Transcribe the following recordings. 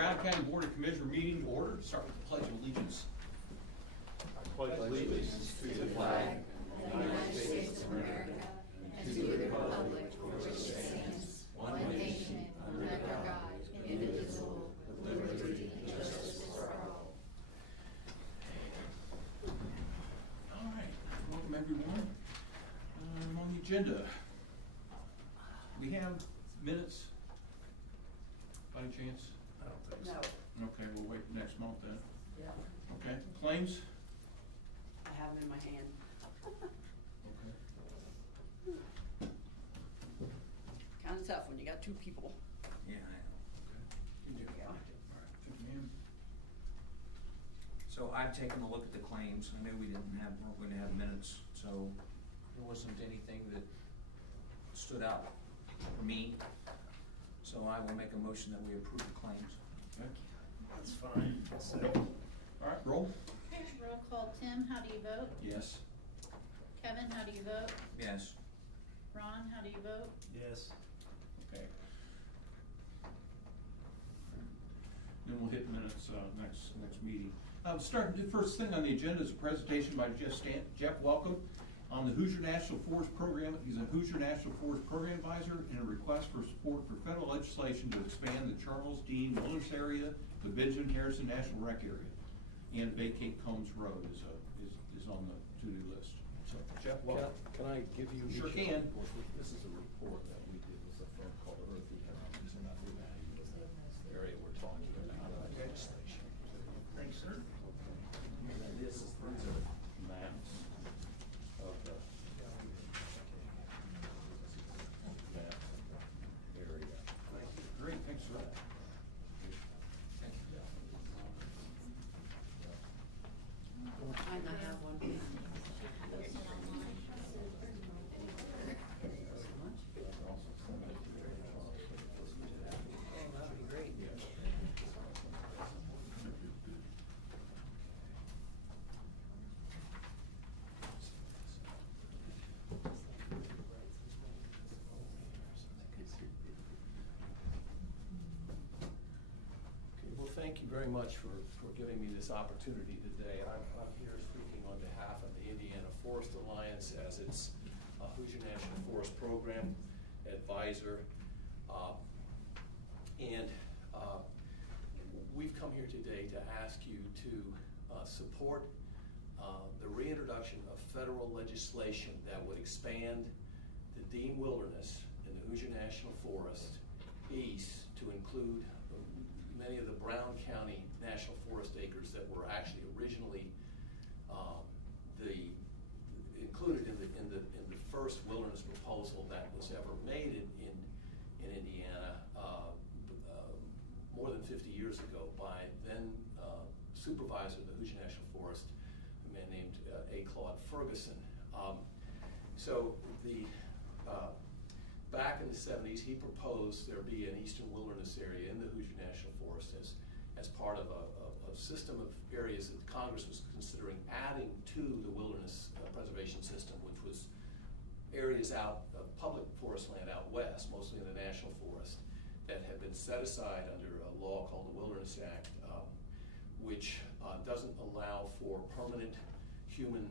Brown County Board of Commissioners meeting to order. Start with the Pledge of Allegiance. I pledge allegiance to the flag of the United States of America and to the republic for which it stands, one nation, under God, indivisible, with liberty and justice for all. All right, welcome everyone. On the agenda, we have minutes, by any chance? I don't think so. No. Okay, we'll wait for next month then. Yeah, Okay, claims? I have them in my hand. Okay. Kinda tough when you got two people. Yeah, I know. There we go. All right, thank you, ma'am. So I've taken a look at the claims. I knew weren't going to have minutes, so there wasn't anything that stood out for me. So I will make a motion that we approve the claims. Okay. That's fine. All right, roll. Okay, roll call. Tim, how do you vote? Yes. Kevin, how do you vote? Yes. Ron, how do you vote? Yes. Okay. Then we'll hit minutes, next meeting. The first thing on the agenda is a presentation by Jeff Welcome on the Hoosier National Forest Program. He's a Hoosier National Forest Program Advisor and a request for support for federal legislation to expand the Charles Dean Wilderness Area, the Benjamin Harrison National Rec Area, and vacate Combs Road is on the to-do list. So, Jeff, welcome. Can I give you? Sure each can. report? This is a report that we did with a firm called Earth Economics in that area we're talking about legislation. Thanks, sir. And then these are maps of the map area. Great, thanks for that. I have one. Okay, that would be great. Okay, well, thank you very much for giving me this opportunity today. I'm here speaking on behalf of the Indiana Forest Alliance as its Hoosier National Forest Program Advisor. We've come here today to ask you to support the reintroduction of federal legislation that would expand the Dean Wilderness in the Hoosier National Forest east to include many of the Brown County National Forest acres that were actually originally included in the first wilderness proposal that was ever made in Indiana more than 50 years ago by then supervisor of the Hoosier National Forest, a man named A. Claude Ferguson. Back in the 70s, he proposed there be an eastern wilderness area in the Hoosier National Forest as part of a system of areas that Congress was considering adding to the wilderness preservation system, which was areas out of public forest land out west, mostly in the national forest, that had been set aside under a law called the Wilderness Act, which doesn't allow for permanent human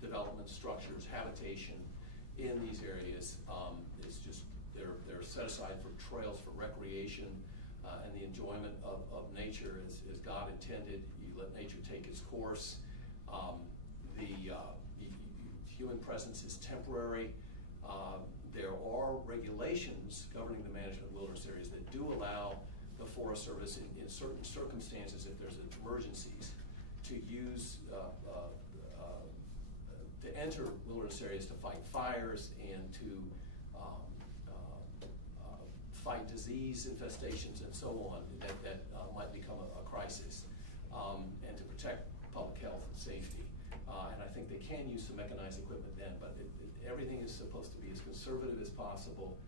development structures, habitation in these areas. It's just they're set aside for trails for recreation and the enjoyment of nature as God intended. You let nature take its course. The human presence is temporary. There are regulations governing the management of wilderness areas that do allow the Forest Service in certain circumstances, if there's emergencies, to use to enter wilderness areas to fight fires and to fight disease infestations and so on that might become a crisis, and to protect public health and safety. And I think they can use some mechanized equipment then, but everything is supposed to be as conservative as possible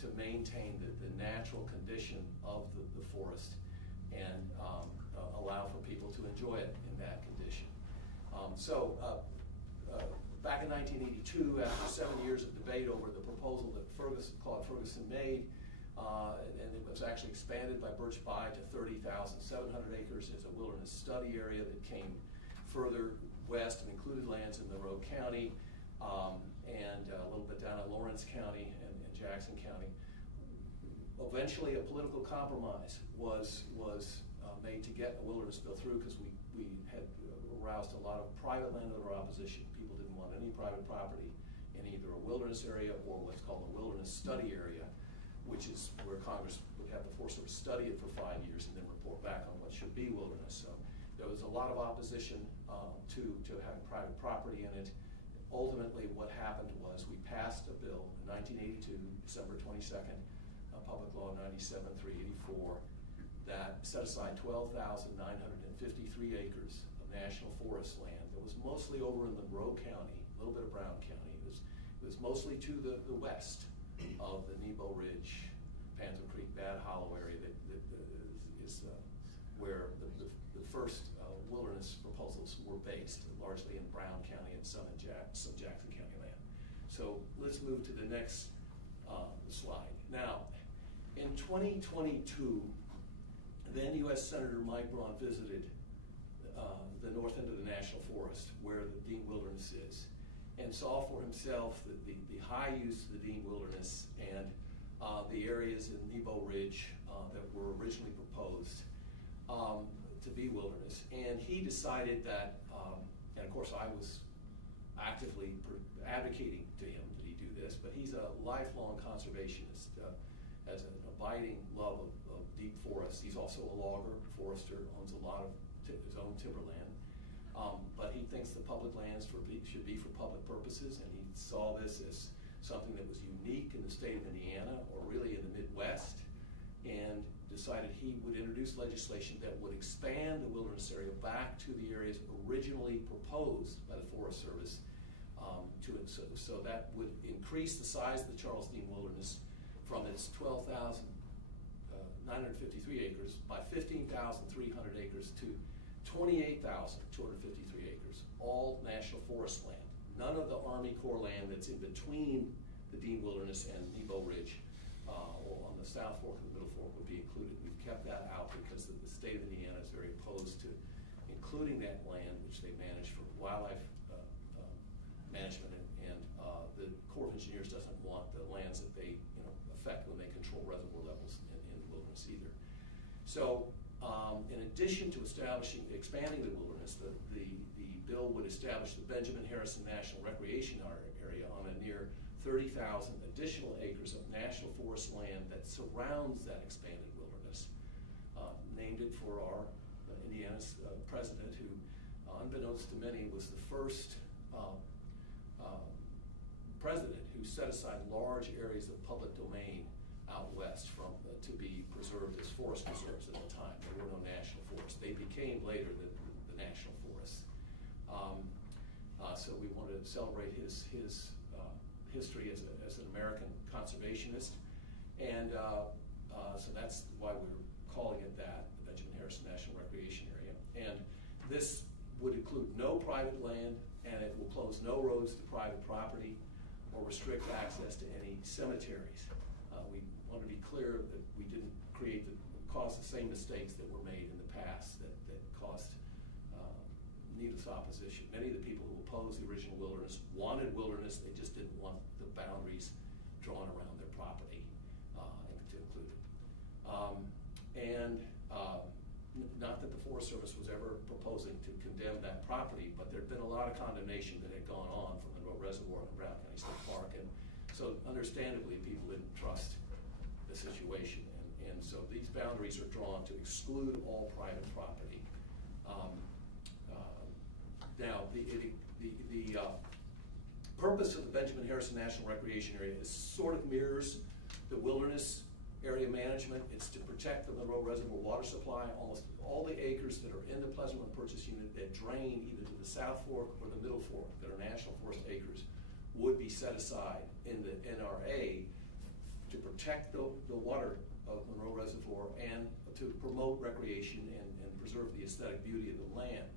to maintain the natural condition of the forest and allow for people to enjoy it in that condition. Back in 1982, after 7 years of debate over the proposal that Claude Ferguson made, and it was actually expanded by Birch Bayh to 30,700 acres as a wilderness study area that came further west and included lands in Monroe County, and a little bit down in Lawrence County and Jackson County. Eventually, a political compromise was made to get a wilderness bill through, because we had aroused a lot of private landowner opposition. People didn't want any private property in either a wilderness area or what's called a wilderness study area, which is where Congress would have the Forest Service study it for 5 years and then report back on what should be wilderness. So there was a lot of opposition to having private property in it. Ultimately, what happened was we passed a bill in 1982, December 22nd, Public Law 97-384, that set aside 12,953 acres of national forest land that was mostly over in Monroe County, a little bit of Brown County. It was mostly to the west of the Nebo Ridge, Panther Creek, Bad Hollow area that is where the first wilderness proposals were based, largely in Brown County and some Jackson County land. So let's move to the next slide. Now, in 2022, then U.S. Senator Mike Braun visited the north end of the National Forest, where the Dean Wilderness is, and saw for himself the high use of the Dean Wilderness and the areas in Nebo Ridge that were originally proposed to be wilderness. And he decided that, and of course I was actively advocating to him that he do this, but he's a lifelong conservationist, has an abiding love of deep forests. He's also a logger, forester, owns a lot of his own timberland. But he thinks the public lands should be for public purposes, and he saw this as something that was unique in the state of Indiana, or really in the Midwest, and decided he would introduce legislation that would expand the wilderness area back to the areas originally proposed by the Forest Service. So that would increase the size of the Charles Dean Wilderness from its 12,953 acres by 15,300 acres to 28,253 acres, all national forest land. None of the Army Corps land that's in between the Dean Wilderness and Nebo Ridge, or on the South Fork and the Middle Fork, would be included. We've kept that out because the state of Indiana is very opposed to including that land, which they manage for wildlife management, and the Corps of Engineers doesn't want the lands that they affect when they control reservoir levels in the wilderness either. So in addition to expanding the wilderness, the bill would establish the Benjamin Harrison National Recreation Area on a near 30,000 additional acres of national forest land that surrounds that expanded wilderness. Named it for our Indiana's president, who, unbeknownst to many, was the first president who set aside large areas of public domain out west to be preserved as forest reserves at the time. There were no national forests. They became later the national forests. So we wanted to celebrate his history as an American conservationist, and so that's why we're calling it that, the Benjamin Harrison National Recreation Area. And this would include no private land, and it will close no roads to private property or restrict access to any cemeteries. We want to be clear that we didn't cause the same mistakes that were made in the past that caused needless opposition. Many of the people who opposed the original wilderness wanted wilderness, they just didn't want the boundaries drawn around their property to include it. Not that the Forest Service was ever proposing to condemn that property, but there'd been a lot of condemnation that had gone on from the Reservoir and Brown County State Park, and so understandably people didn't trust the situation, and so these boundaries are drawn to exclude all private property. Now, the purpose of the Benjamin Harrison National Recreation Area sort of mirrors the wilderness area management. It's to protect the Monroe Reservoir water supply. Almost all the acres that are in the Pleasantville Purchase Unit that drain either to the South Fork or the Middle Fork, that are national forest acres, would be set aside in the NRA to protect the water of Monroe Reservoir and to promote recreation and preserve the aesthetic beauty of the land.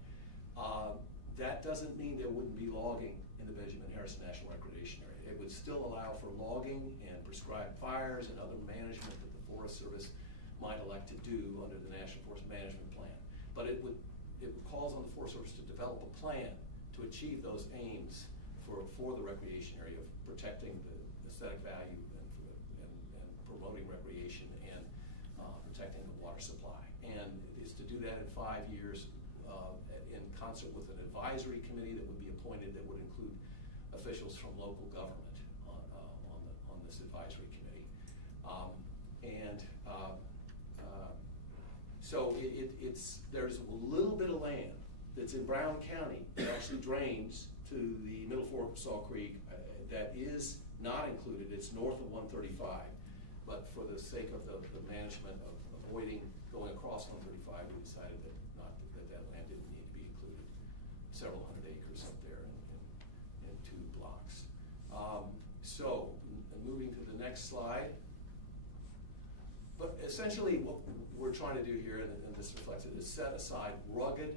That That doesn't mean there wouldn't be logging in the Benjamin Harrison National Recreation Area. It would still allow for logging and prescribed fires and other management that the Forest Service might elect to do under the National Forest Management Plan. But it calls on the Forest Service to develop a plan to achieve those aims for the recreation area of protecting the aesthetic value and promoting recreation and protecting the water supply. And it is to do that in 5 years in concert with an advisory committee that would be appointed that would include officials from local government on this advisory committee. So there's a little bit of land that's in Brown County that actually drains to the Middle Fork of Saw Creek that is not included. It's north of 135, but for the sake of the management of avoiding going across 135, we decided that that land didn't need to be included. Several hundred acres up there in 2 blocks. So moving to the next slide. But essentially what we're trying to do here, and this reflects it, is set aside rugged,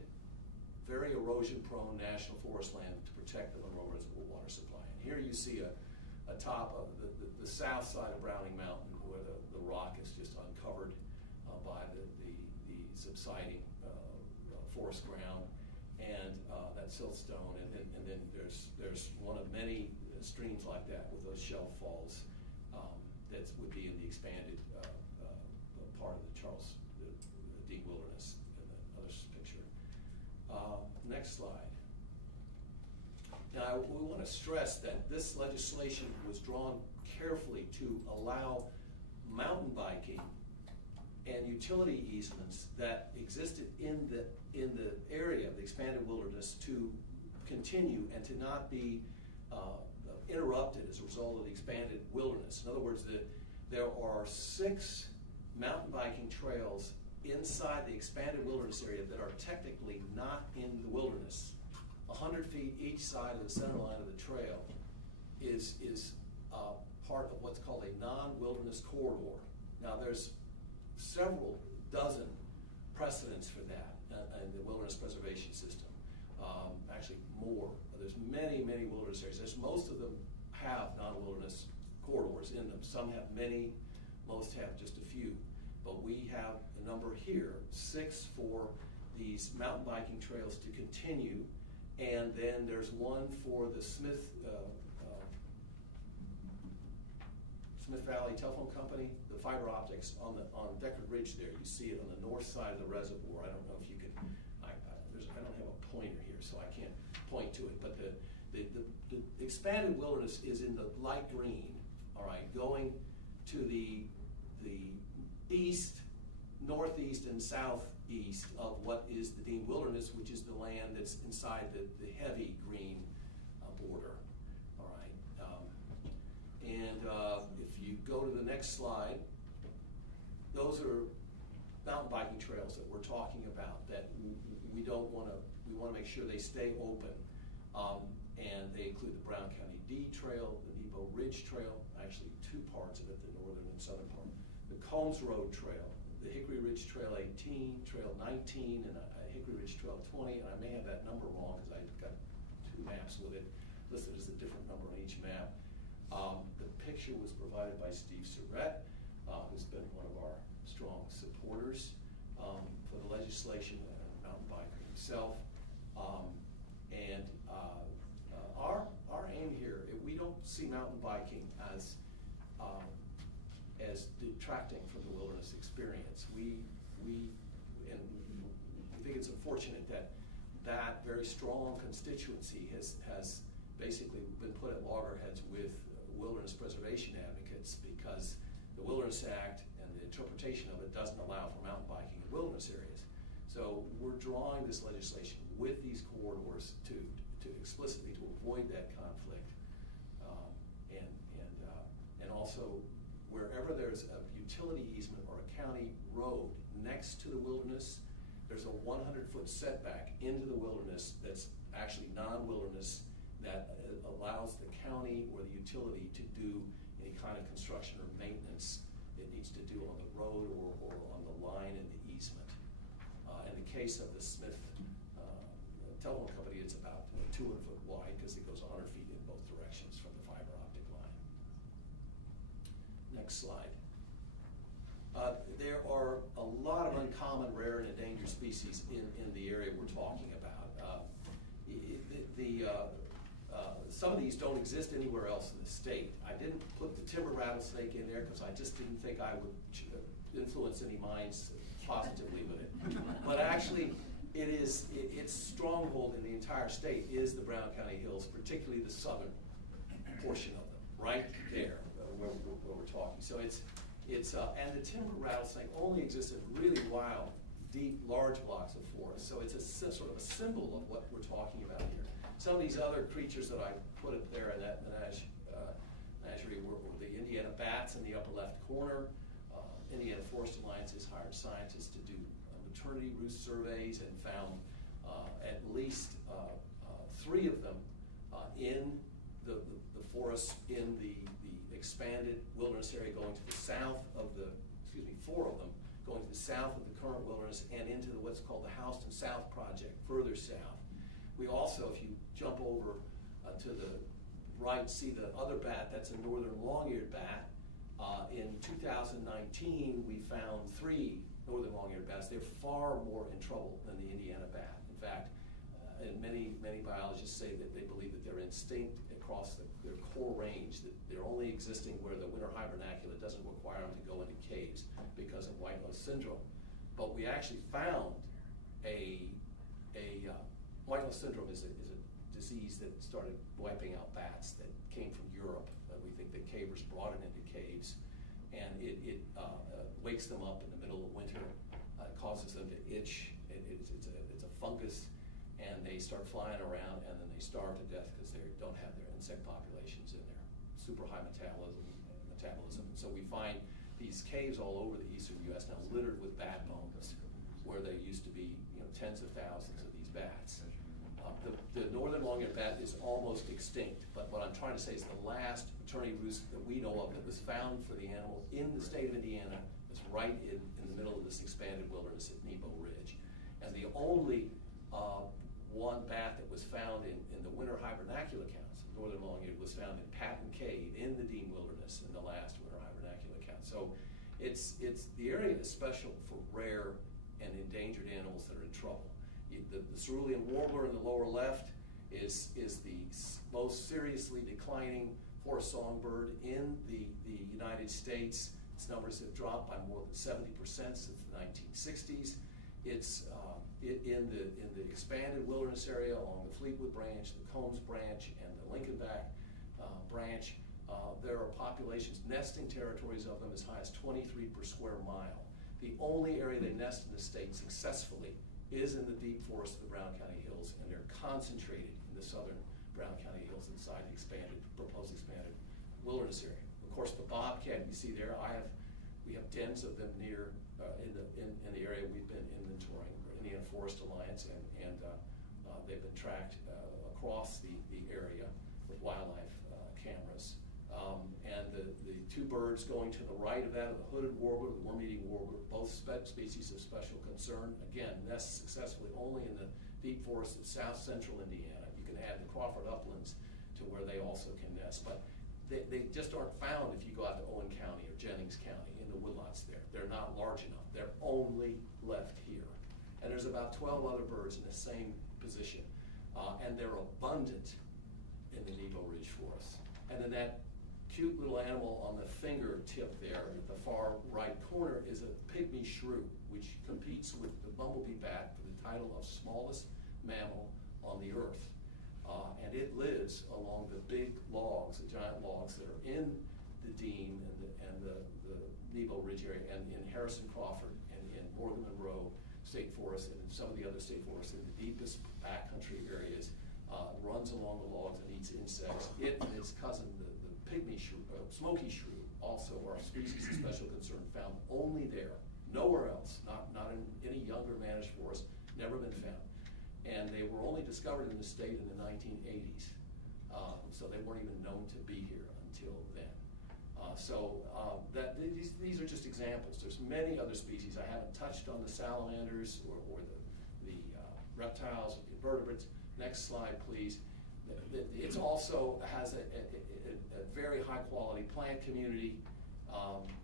very erosion-prone national forest land to protect the Monroe Reservoir water supply. And here you see a top of the south side of Browning Mountain, where the rock is just uncovered by the subsiding forest ground, and that siltstone, and then there's one of many streams like that with those shelf falls that would be in the expanded part of the Charles Dean Wilderness in the other picture. Next slide. Now, we want to stress that this legislation was drawn carefully to allow mountain biking and utility easements that existed in the area of the expanded wilderness to continue and to not be interrupted as a result of the expanded wilderness. In other words, there are 6 mountain biking trails inside the expanded wilderness area that are technically not in the wilderness. 100 feet each side of the center line of the trail is part of what's called a non-wilderness corridor. Now, there's several dozen precedents for that in the wilderness preservation system. Actually more. There's many, many wilderness areas. Most of them have non-wilderness corridors in them. Some have many, most have just a few. But we have a number here, 6 for these mountain biking trails to continue, and then there's one for the Smith Valley Telephone Company, the fiber optics on Deckard Ridge there. You see it on the north side of the reservoir. I don't know if you can, I don't have a pointer here, so I can't point to it, but the expanded wilderness is in the light green, all right, going to the east, northeast, and southeast of what is the Dean Wilderness, which is the land that's inside the heavy green border, all right. If you go to the next slide, those are mountain biking trails that we're talking about that we want to make sure they stay open. And they include the Brown County D Trail, the Nebo Ridge Trail, actually 2 parts of it, the northern and southern part, the Combs Road Trail, the Hickory Ridge Trail 18, Trail 19, and Hickory Ridge Trail 20, and I may have that number wrong because I've got 2 maps with it listed as a different number on each map. The picture was provided by Steve Surrett, who's been one of our strong supporters for the legislation, and a mountain biker himself. Our aim here, we don't see mountain biking as detracting from the wilderness experience. We think it's unfortunate that very strong constituency has basically been put at loggerheads with wilderness preservation advocates, because the Wilderness Act and the interpretation of it doesn't allow for mountain biking in wilderness areas. So we're drawing this legislation with these corridors to explicitly to avoid that conflict, and also wherever there's a utility easement or a county road next to the wilderness, there's a 100-foot setback into the wilderness that's actually non-wilderness that allows the county or the utility to do any kind of construction or maintenance it needs to do on the road or on the line in the easement. In the case of the Smith Telephone Company, it's about wide because it goes 100 feet in both directions from the fiber optic line. Next slide. There are a lot of uncommon, rare, and endangered species in the area we're talking about. Some of these don't exist anywhere else in the state. I didn't put the timber rattlesnake in there because I just didn't think I would influence any minds positively with it. But actually, its stronghold in the entire state is the Brown County Hills, particularly the southern portion of them, right there where we're talking. So and the timber rattlesnake only exists in really wild, deep, large blocks of forest. So it's sort of a symbol of what we're talking about here. Some of these other creatures that I put up there in that menagerie were the Indiana bats in the upper left corner. Indiana Forest Alliance has hired scientists to do maternity roost surveys and found at least 3 of them in the forest in the expanded wilderness area going to the south of 4 of them going to the south of the current wilderness and into what's called the Houston South Project, further south. We also, if you jump over to the right, see the other bat, that's a northern long-eared bat. In 2019, we found 3 northern long-eared bats. They're far more in trouble than the Indiana bat. In fact, and many biologists say that they believe that they're extinct across their core range, that they're only existing where the winter hibernacula doesn't require them to go into caves because of white nose syndrome. But we actually found white nose syndrome is a disease that started wiping out bats that came from Europe. We think that cavers brought it into caves, and it wakes them up in the middle of winter, causes them to itch. It's a fungus, and they start flying around, and then they starve to death because they don't have their insect populations in there. Super high metabolism. So we find these caves all over the eastern U.S. now littered with bat bones, where there used to be tens of thousands of these bats. The northern long-eared bat is almost extinct, but what I'm trying to say is the last maternity roost that we know of that was found for the animal in the state of Indiana is right in the middle of this expanded wilderness at Nebo Ridge. And the only one bat that was found in the winter hibernacula counts, northern long-eared, was found in Patton Cave in the Dean Wilderness in the last winter hibernacula count. So the area is special for rare and endangered animals that are in trouble. The cerulean warbler in the lower left is the most seriously declining forest songbird in the United States. Its numbers have dropped by more than 70% since the 1960s. It's in the expanded wilderness area along the Fleetwood branch, the Combs branch, and the Lincolnback branch. There are populations, nesting territories of them as high as 23 per square mile. The only area they nest in the state successfully is in the deep forest of the Brown County Hills, and they're concentrated in the southern Brown County Hills inside the proposed expanded wilderness area. Of course, the bobcat you see there, we have dens of them near in the area we've been inventorying, Indiana Forest Alliance, and they've been tracked across the area with wildlife cameras. And the 2 birds going to the right of that are the hooded warbler, the worm-eating warbler, both species of special concern. Again, nests successfully only in the deep forests of south central Indiana. You can add the Crawford uplands to where they also can nest, but they just aren't found if you go out to Owen County or Jennings County in the woodlots there. They're not large enough. They're only left here. And there's about 12 other birds in the same position, and they're abundant in the Nebo Ridge forest. And then that cute little animal on the fingertip there at the far right corner is a pygmy shrew, which competes with the bumblebee bat for the title of smallest mammal on the earth. And it lives along the big logs, the giant logs that are in the Dean and the Nebo Ridge area, and in Harrison Crawford and in Morgan Monroe State Forest and in some of the other state forests in the deepest backcountry areas, runs along the logs and eats insects. It and its cousin, the pygmy shrew, smoky shrew, also are species of special concern, found only there, nowhere else, not in any younger managed forest, never been found. And they were only discovered in the state in the 1980s, so they weren't even known to be here until then. These are just examples. There's many other species. I haven't touched on the salamanders or the reptiles, the invertebrates. Next slide, please. It's also has a very high-quality plant community.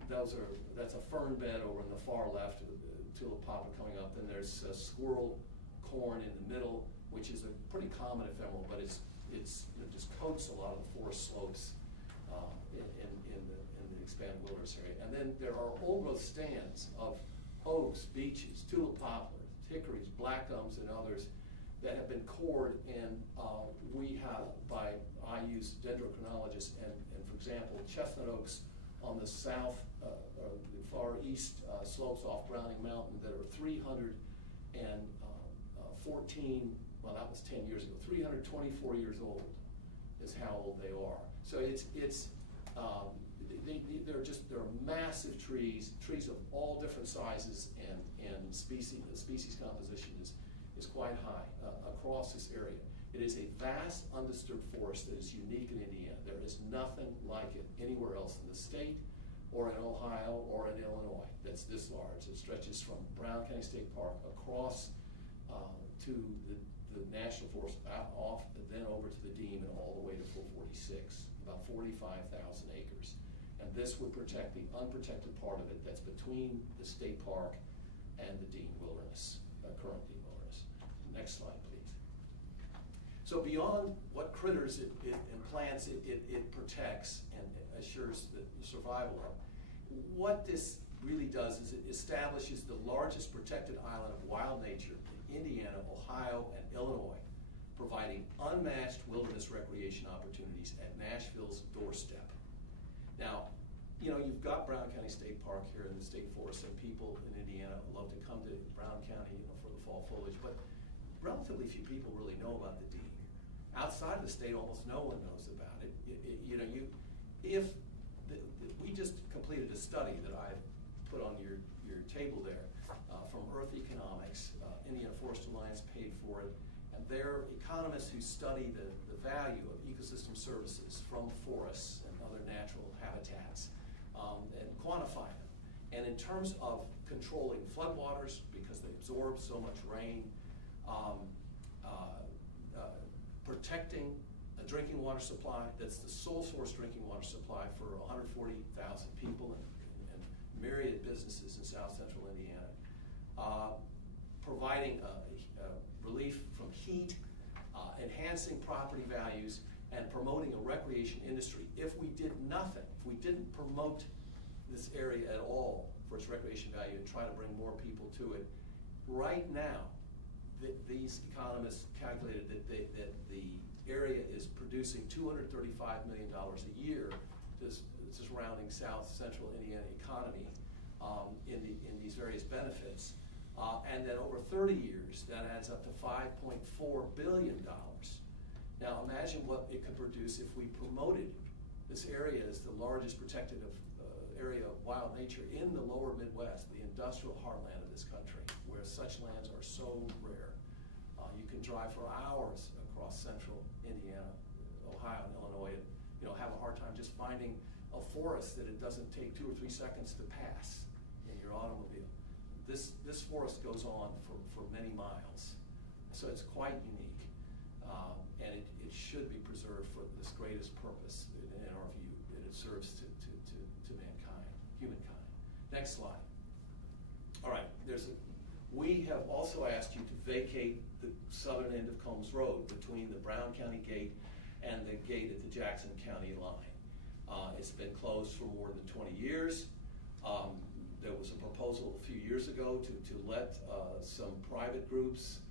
That's a fern bed over in the far left, tulip poplar coming up. Then there's squirrel corn in the middle, which is a pretty common ephemeral, but it's just coats a lot of the forest slopes in the expanded wilderness area. And then there are old growth stands of oaks, beeches, tulip poplars, hickories, black gums, and others that have been cored, and I use dendrochronologists, and for example, chestnut oaks on the south, the far east slopes off Browning Mountain that are 314, well, that was 10 years ago, 324 years old is how old they are. So they're massive trees of all different sizes, and species. The species composition is quite high across this area. It is a vast undisturbed forest that is unique in Indiana. There is nothing like it anywhere else in the state, or in Ohio, or in Illinois that's this large. It stretches from Brown County State Park across to the National Forest, off, then over to the Dean, and all the way to 446, about 45,000 acres. And this would protect the unprotected part of it that's between the state park and the Dean Wilderness, current Dean Wilderness. Next slide, please. So beyond what critters and plants it protects and assures the survival of, what this really does is it establishes the largest protected island of wild nature in Indiana, Ohio, and Illinois, providing unmatched wilderness recreation opportunities at Nashville's doorstep. Now, you've got Brown County State Park here in the state forest, and people in Indiana love to come to Brown County, for the fall foliage, but relatively few people really know about the Dean. Outside of the state, almost no one knows about it. We just completed a study that I put on your table there from Earth Economics. Indiana Forest Alliance paid for it, and they're economists who study the value of ecosystem services from forests and other natural habitats, and quantify them. And in terms of controlling floodwaters, because they absorb so much rain, protecting a drinking water supply that's the sole source drinking water supply for 140,000 people and myriad businesses in South Central Indiana, providing relief from heat, enhancing property values, and promoting a recreation industry. If we did nothing, if we didn't promote this area at all for its recreation value and try to bring more people to it, right now, these economists calculated that the area is producing $235 million a year, just surrounding South Central Indiana economy in these various benefits. And then over 30 years, that adds up to $5.4 billion. Now imagine what it could produce if we promoted this area as the largest protected area of wild nature in the lower Midwest, the industrial heartland of this country, where such lands are so rare. You can drive for hours across central Indiana, Ohio, and Illinois, and have a hard time just finding a forest that it doesn't take 2 or 3 seconds to pass in your automobile. This forest goes on for many miles, so it's quite unique, and it should be preserved for this greatest purpose in our view, that it serves to mankind, humankind. Next slide. All right, we have also asked you to vacate the southern end of Combs Road between the Brown County gate and the gate at the Jackson County line. It's been closed for more than 20 years. There was a proposal a few years ago to let some private groups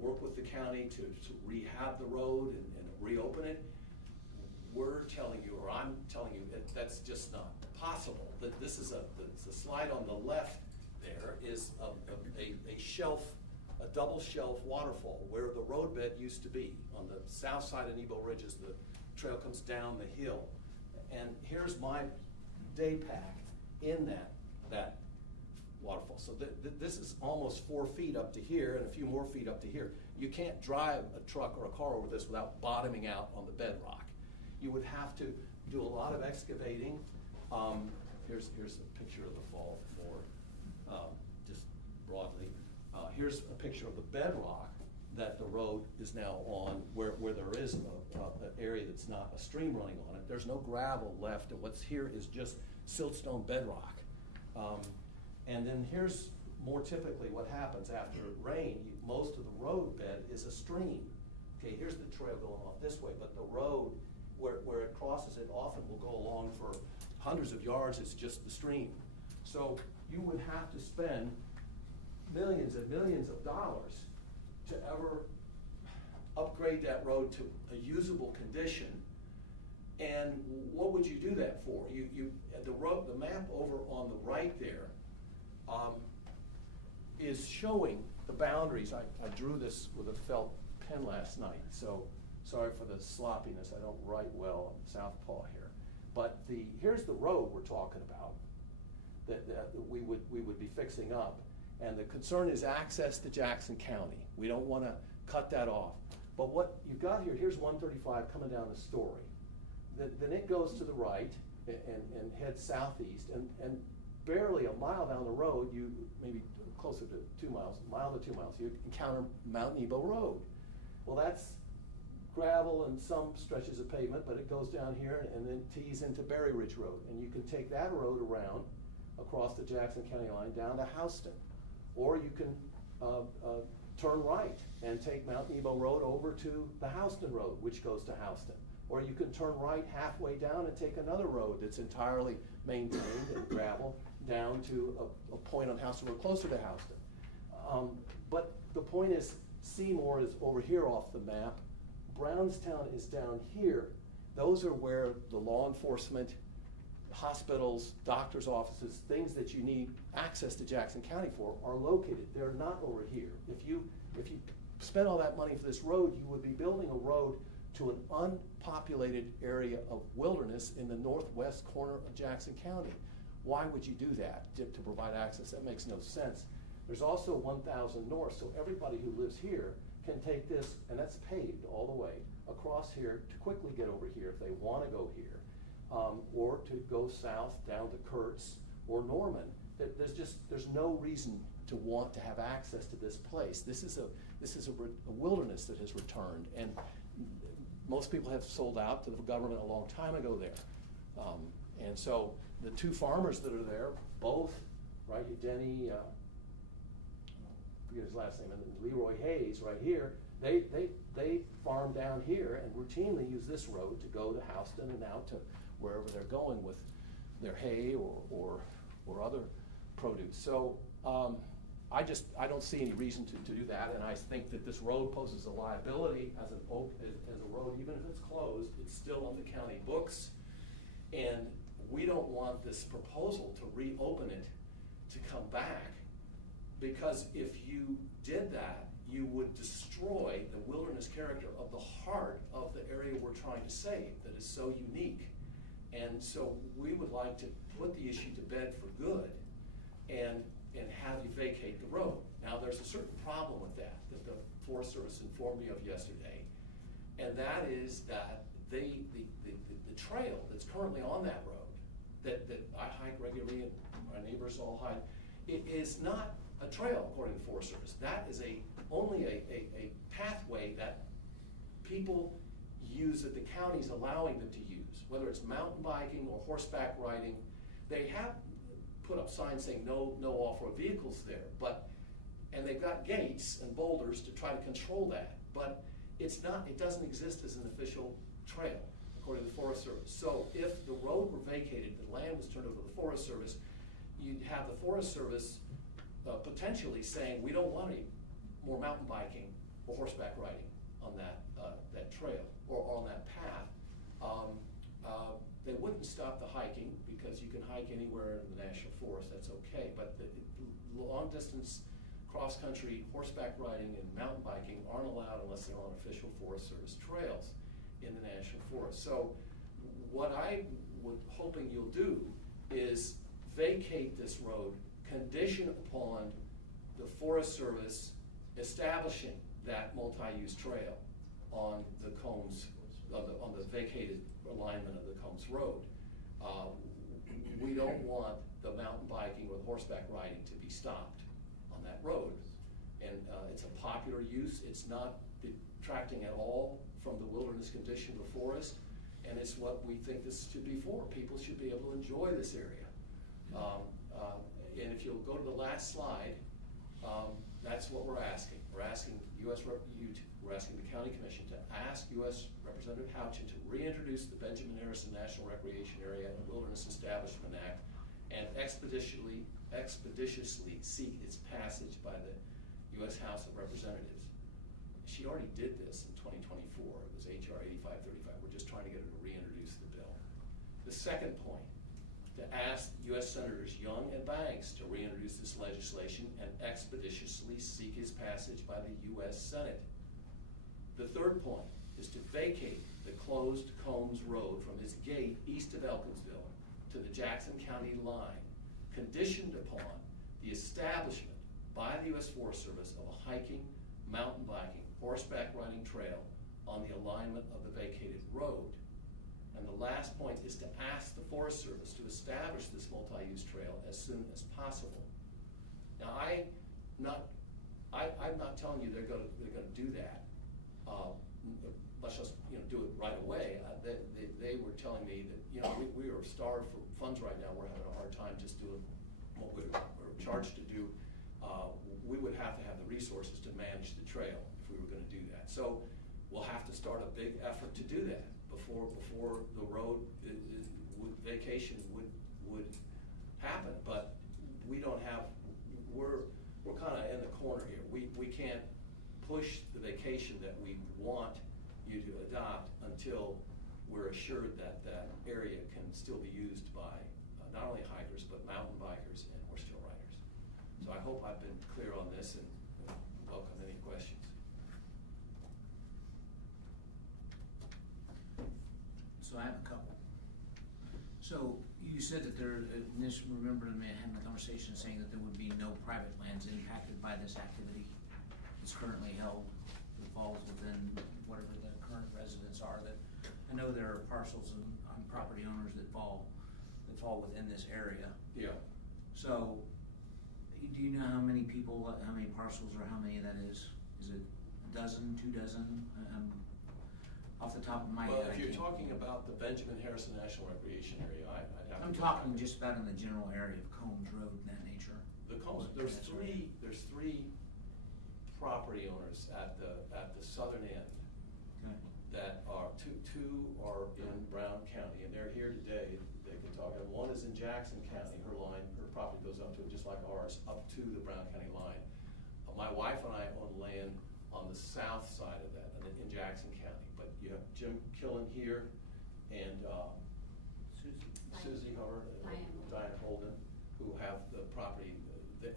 work with the county to rehab the road and reopen it. We're telling you, or I'm telling you, that's just not possible. That this is the slide on the left there is a shelf, a double shelf waterfall where the roadbed used to be on the south side of Nebo Ridge as the trail comes down the hill. And here's my day pack in that waterfall. So this is almost 4 feet up to here and a few more feet up to here. You can't drive a truck or a car over this without bottoming out on the bedrock. You would have to do a lot of excavating. Here's a picture of the fall before, just broadly. Here's a picture of the bedrock that the road is now on, where there is a area that's not a stream running on it. There's no gravel left, and what's here is just siltstone bedrock. And then here's more typically what happens after rain. Most of the road bed is a stream. Okay, here's the trail going off this way, but the road where it crosses it often will go along for hundreds of yards. It's just the stream. So you would have to spend millions and millions of dollars to ever upgrade that road to a usable condition. And what would you do that for? The map over on the right there is showing the boundaries. I drew this with a felt pen last night, so sorry for the sloppiness. I don't write well on southpaw here. But here's the road we're talking about that we would be fixing up. And the concern is access to Jackson County. We don't want to cut that off. But what you've got here, here's 135 coming down the Story. Then it goes to the right and heads southeast, and barely a mile down the road, maybe closer to 2 miles, a mile to 2 miles, you encounter Mount Nebo Road. Well, that's gravel and some stretches of pavement, but it goes down here and then tees into Berry Ridge Road. And you can take that road around across the Jackson County line down to Houston. Or you can turn right and take Mount Nebo Road over to the Houston Road, which goes to Houston. Or you can turn right halfway down and take another road that's entirely maintained and gravel down to a point on Houston Road closer to Houston. But the point is, Seymour is over here off the map. Brownstown is down here. Those are where the law enforcement, hospitals, doctor's offices, things that you need access to Jackson County for are located. They're not over here. If you spent all that money for this road, you would be building a road to an unpopulated area of wilderness in the northwest corner of Jackson County. Why would you do that to provide access? That makes no sense. There's also 1000 North, so everybody who lives here can take this, and that's paved all the way across here to quickly get over here if they want to go here, or to go south down to Kurtz or Norman. There's no reason to want to have access to this place. This is a wilderness that has returned, and most people have sold out to the government a long time ago there. And so the two farmers that are there, both, right, Denny, I forget his last name, and Leroy Hayes right here, they farm down here and routinely use this road to go to Houston and out to wherever they're going with their hay or other produce. So I don't see any reason to do that, and I think that this road poses a liability as a road. Even if it's closed, it's still on the county books, and we don't want this proposal to reopen it to come back, because if you did that, you would destroy the wilderness character of the heart of the area we're trying to save that is so unique. And so we would like to put the issue to bed for good and have you vacate the road. Now, there's a certain problem with that the Forest Service informed me of yesterday, and that is that the trail that's currently on that road that I hike regularly and my neighbors all hike, it is not a trail according to the Forest Service. That is only a pathway that people use, that the county's allowing them to use, whether it's mountain biking or horseback riding. They have put up signs saying no off-road vehicles there, and they've got gates and boulders to try to control that, but it doesn't exist as an official trail according to the Forest Service. So if the road were vacated, the land was turned over to the Forest Service, you'd have the Forest Service potentially saying, we don't want any more mountain biking or horseback riding on that trail or on that path. They wouldn't stop the hiking, because you can hike anywhere in the National Forest, that's okay, but the long distance cross-country horseback riding and mountain biking aren't allowed unless they're on official Forest Service trails in the National Forest. So what I would hoping you'll do is vacate this road, condition upon the Forest Service establishing that multi-use trail on the Combs, on the vacated alignment of the Combs Road. We don't want the mountain biking or the horseback riding to be stopped on that road. And it's a popular use. It's not detracting at all from the wilderness condition before us, and it's what we think this should be for. People should be able to enjoy this area. And if you'll go to the last slide, that's what we're asking. We're asking we're asking the County Commission to ask U.S. Representative Houchin to reintroduce the Benjamin Harrison National Recreation Area and Wilderness Establishment Act and expeditiously seek its passage by the U.S. House of Representatives. She already did this in 2024. It was H.R. 8535. We're just trying to get her to reintroduce the bill. The second point, to ask U.S. Senators Young and Banks to reintroduce this legislation and expeditiously seek its passage by the U.S. Senate. The third point is to vacate the closed Combs Road from its gate east of Elkinsville to the Jackson County line, conditioned upon the establishment by the U.S. Forest Service of a hiking, mountain biking, horseback riding trail on the alignment of the vacated road. And the last point is to ask the Forest Service to establish this multi-use trail as soon as possible. Now, I'm not telling you they're going to do that. Let's just do it right away. They were telling me that we are starved for funds right now. We're having a hard time just doing what we're charged to do. We would have to have the resources to manage the trail if we were going to do that. So we'll have to start a big effort to do that before the road vacation would happen. But we don't have. We're kind of in the corner here. We can't push the vacation that we want you to adopt until we're assured that that area can still be used by not only hikers but mountain bikers and horse tail riders. So I hope I've been clear on this and welcome any questions. So I have a couple. So you said that remember me having a conversation saying that there would be no private lands impacted by this activity. It's currently held, that falls within whatever the current residents are. That I know there are parcels and property owners that fall within this area. Yeah. So, do you know how many people, how many parcels, or how many that is? Is it a dozen, 2 dozen? Off the top of my head. Well, if you're talking about the Benjamin Harrison National Recreation Area, I'd have to. I'm talking just about in the general area of Combs Road and that nature. The Combs, there's three property owners at the southern end. Okay. That are two are in Brown County, and they're here today. They can talk. And one is in Jackson County. Her property goes up to, just like ours, up to the Brown County line. My wife and I own land on the south side of that, in Jackson County. But you have Jim Killen here, and Susie Hubbard, Diane Holden, who have the property.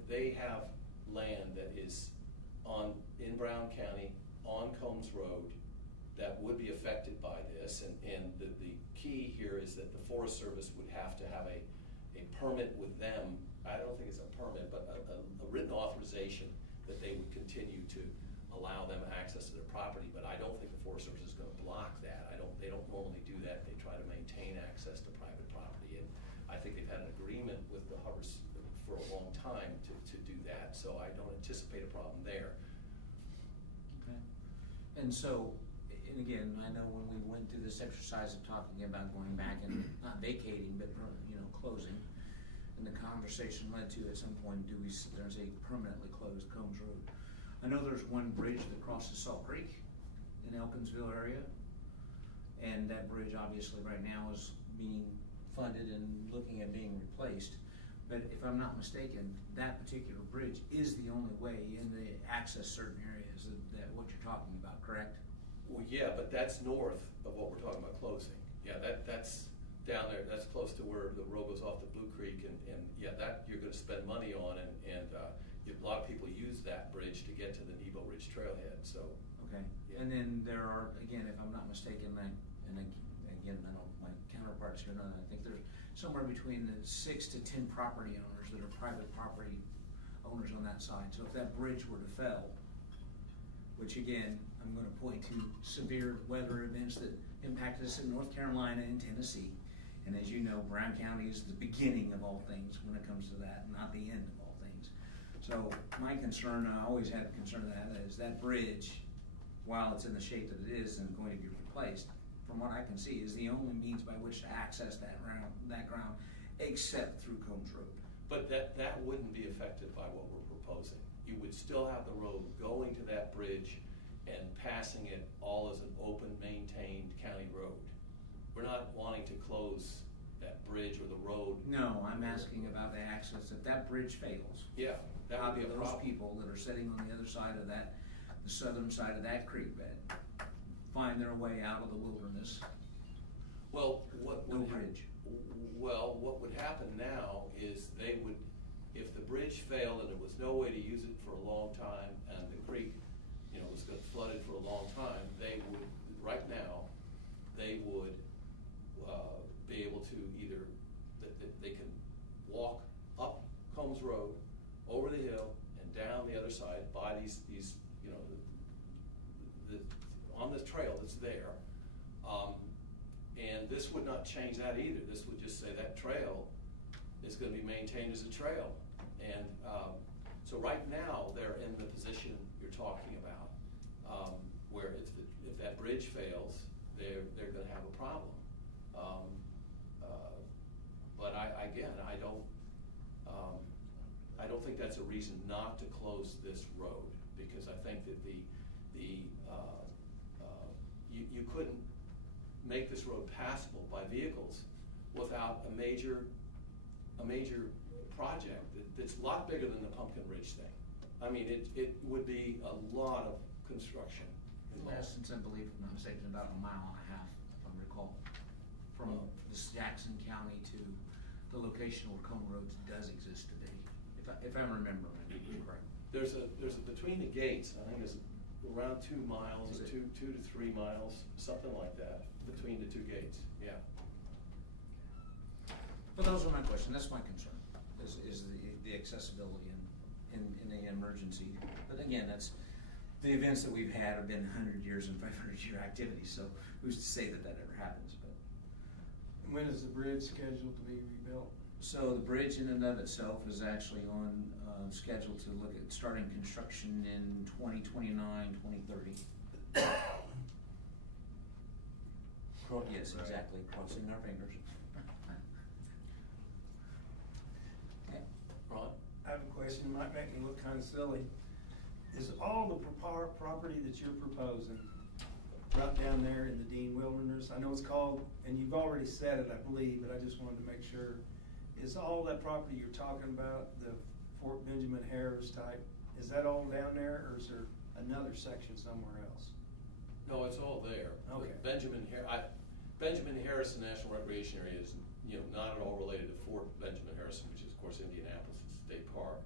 They have land that is in Brown County on Combs Road that would be affected by this, and the key here is that the Forest Service would have to have a permit with them. I don't think it's a permit, but a written authorization that they would continue to allow them access to their property. But I don't think the Forest Service is going to block that. They don't normally do that. They try to maintain access to private property, and I think they've had an agreement with the Hubbards for a long time to do that. So I don't anticipate a problem there. Okay. And so, and again, I know when we went through this exercise of talking about going back and not vacating, but closing, and the conversation led to at some point, there's a permanently closed Combs Road. I know there's one bridge that crosses Salt Creek in Elkinsville area, and that bridge obviously right now is being funded and looking at being replaced. But if I'm not mistaken, that particular bridge is the only way in to access certain areas that what you're talking about, correct? Well, yeah, but that's north of what we're talking about closing. Yeah, that's down there. That's close to where the road goes off to Blue Creek, and yeah, that you're going to spend money on, and a lot of people use that bridge to get to the Nebo Ridge Trailhead. So okay, yeah. And then there are, again, if I'm not mistaken, and again, I don't, my counterparts here know that I think there's somewhere between the 6 to 10 property owners that are private property owners on that side. So if that bridge were to fail, which again, I'm going to point to severe weather events that impacted us in North Carolina and Tennessee. And as you know, Brown County is the beginning of all things when it comes to that, not the end of all things. So my concern, I always had a concern of that, is that bridge while it's in the shape that it is and going to be replaced, from what I can see, is the only means by which to access that ground, except through Combs Road. But that wouldn't be affected by what we're proposing. You would still have the road going to that bridge and passing it all as an open, maintained county road. We're not wanting to close that bridge or the road. No, I'm asking about the access. If that bridge fails, Yeah, that how would do be a those problem. people that are sitting on the other side of that, the southern side of that creek bed, find their way out of the wilderness? Well, what No would bridge. Well, what would happen now is they would, if the bridge failed and there was no way to use it for a long time, and the creek, was flooded for a long time, they would, right now, they would be able to either, they can walk up Combs Road, over the hill, and down the other side by these on this trail that's there. And this would not change that either. This would just say that trail is going to be maintained as a trail. And so right now, they're in the position you're talking about, where if that bridge fails, they're going to have a problem. But I don't think that's a reason not to close this road, because I think that you couldn't make this road passable by vehicles without a major project that's a lot bigger than the Pumpkin Ridge thing. I mean, it would be a lot of construction In involved. essence, I believe, if I'm not mistaken, about a mile and a half, if I recall, from this Jackson County to the location where Cone Road does exist today, if I'm remembering correct. There's a between the gates, I think it's around 2 miles, Is or it? 2 to 3 miles, something like that, between the 2 gates, yeah. But those are my questions. That's my concern, is the accessibility in the emergency. But again, that's, the events that we've had have been 100 years and 500-year activities, so who's to say that ever happens? But When is the bridge scheduled to be rebuilt? so the bridge in and of itself is actually on schedule to look at starting construction in 2029, 2030. Yes, exactly, crossing our fingers. Okay. Ron? I have a question, it might make me look kind of silly. Is all the property that you're proposing right down there in the Dean Wilderness? I know it's called, and you've already said it, I believe, but I just wanted to make sure. Is all that property you're talking about, the Fort Benjamin Harris type, is that all down there, or is there another section somewhere else? No, it's all there. Okay. Benjamin Harrison National Recreation Area is, not at all related to Fort Benjamin Harrison, which is, of course, Indianapolis State Park.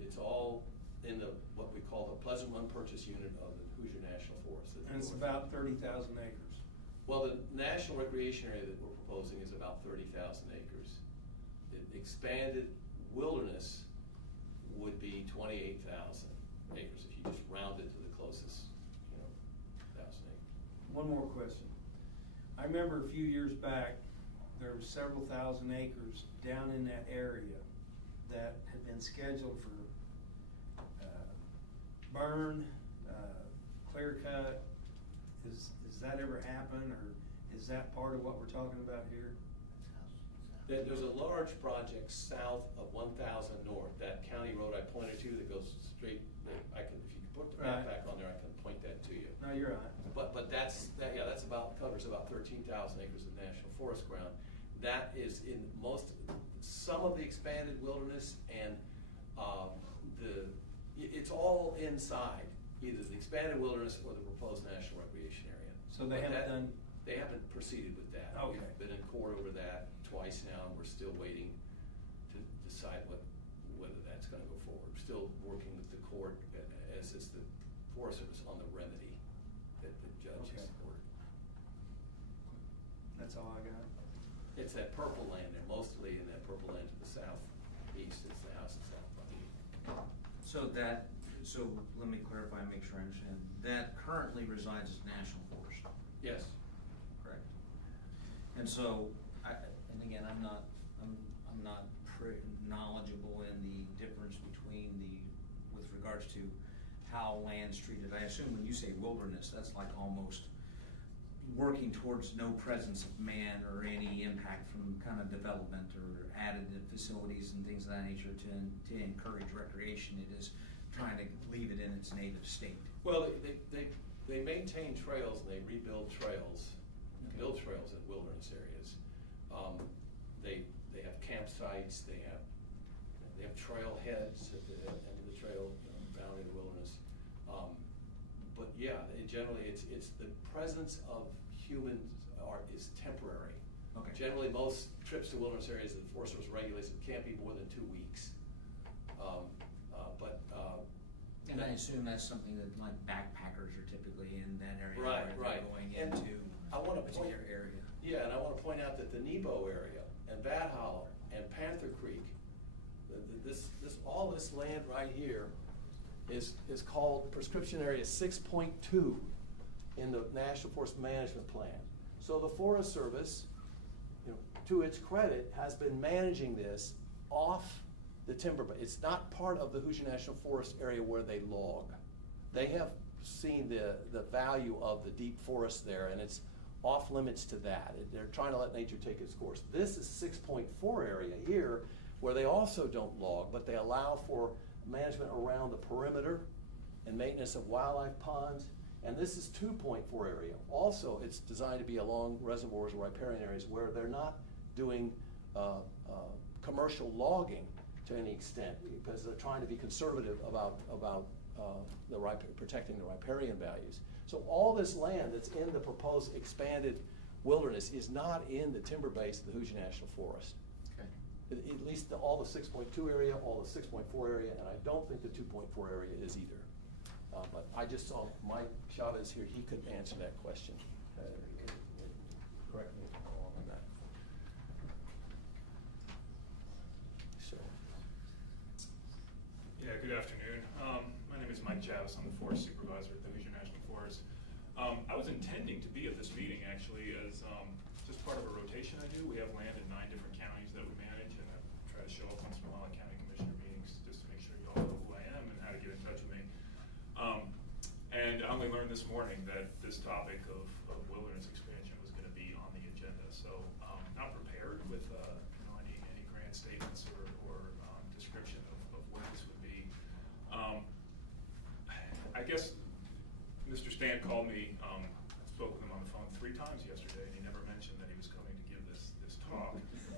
It's all in what we call the Pleasant Run Purchase Unit of the Hoosier National Forest. And it's about 30,000 acres. Well, the National Recreation Area that we're proposing is about 30,000 acres. The expanded wilderness would be 28,000 acres if you just round it to the closest, 1,000 acres. One more question. I remember a few years back, there were several thousand acres down in that area that had been scheduled for burn, clear cut. Is that ever happen, or is that part of what we're talking about here? There's a large project south of 1,000 North, that county road I pointed to that goes straight, if you could put the map Right. back on there, I can point that to you. No, you're right. But that's covers about 13,000 acres of national forest ground. That is in some of the expanded wilderness, and it's all inside either the expanded wilderness or the proposed national recreation area. So they But haven't done. They haven't proceeded with that. Okay. We've been in court over that twice now, and we're still waiting to decide whether that's gonna go forward. We're still working with the court, as is the Forest Service, on the remedy that the judge has Okay. ordered. That's all I got. It's that purple land there, mostly in that purple land to the southeast, it's the house in South Park. So let me clarify and make sure I understand. That currently resides as national forest, Yes. correct? And so, and again, I'm not knowledgeable in the difference between with regards to how land's treated. I assume when you say wilderness, that's like almost working towards no presence of man or any impact from kind of development or added facilities and things of that nature to encourage recreation. It is trying to leave it in its native state. Well, they maintain trails and they rebuild trails, Okay. build trails in wilderness areas. They have campsites, they have trailheads at the end of the trail, down in the wilderness. But yeah, generally it's the presence of humans is temporary. Okay. Generally, most trips to wilderness areas that the Forest Service regulates, it can't be more than 2 weeks. And I assume that's something that like backpackers are typically in that area. Right, where right. They're going And into I wanna a particular point- area. Yeah, and I want to point out that the Nebo area and Bad Hollow and Panther Creek, all this land right here is called Prescription Area 6.2 in the National Forest Management Plan. So the Forest Service, to its credit, has been managing this off the timber, but it's not part of the Hoosier National Forest area where they log. They have seen the value of the deep forest there, and it's off limits to that. They're trying to let nature take its course. This is 6.4 area here, where they also don't log, but they allow for management around the perimeter and maintenance of wildlife ponds. And this is 2.4 area. Also, it's designed to be along reservoirs or riparian areas where they're not doing commercial logging to any extent, because they're trying to be conservative about protecting the riparian values. So all this land that's in the proposed expanded wilderness is not in the timber base of the Hoosier National Forest. Okay. At least all the 6.2 area, all the 6.4 area, and I don't think the 2.4 area is either. But I just saw Mike Chavez here, he could answer that question. Correct me if I'm wrong on that. So. Yeah, good afternoon. My name is Mike Chavez. I'm the Forest Supervisor at the Hoosier National Forest. I was intending to be at this meeting actually as just part of a rotation I do. We have land in 9 different counties that we manage, and I try to show up on some Multnomah County Commissioner meetings just to make sure you all know who I am and how to get in touch with me. And I only learned this morning that this topic of wilderness expansion was going to be on the agenda. So not prepared with any grand statements or description of what this would be. I guess Mr. Stan called me, spoke with him on the phone 3 times yesterday, and he never mentioned that he was coming to give this talk.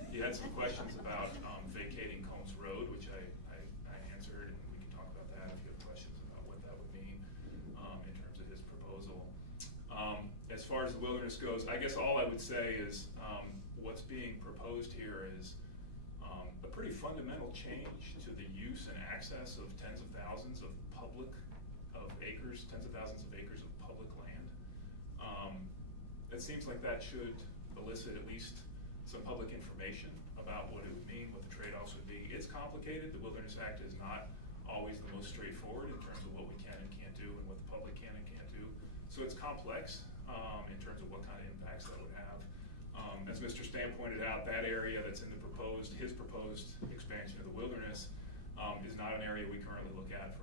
He had some questions about vacating Combs Road, which I answered, and we can talk about that if you have questions about what that would mean in terms of his proposal. As far as the wilderness goes, I guess all I would say is what's being proposed here is a pretty fundamental change to the use and access of tens of thousands of acres of public land. It seems like that should elicit at least some public information about what it would mean, what the trade-offs would be. It's complicated. The Wilderness Act is not always the most straightforward in terms of what we can and can't do and what the public can and can't do. So it's complex in terms of what kind of impacts that would have. As Mr. Stan pointed out, that area that's in his proposed expansion of the wilderness is not an area we currently look at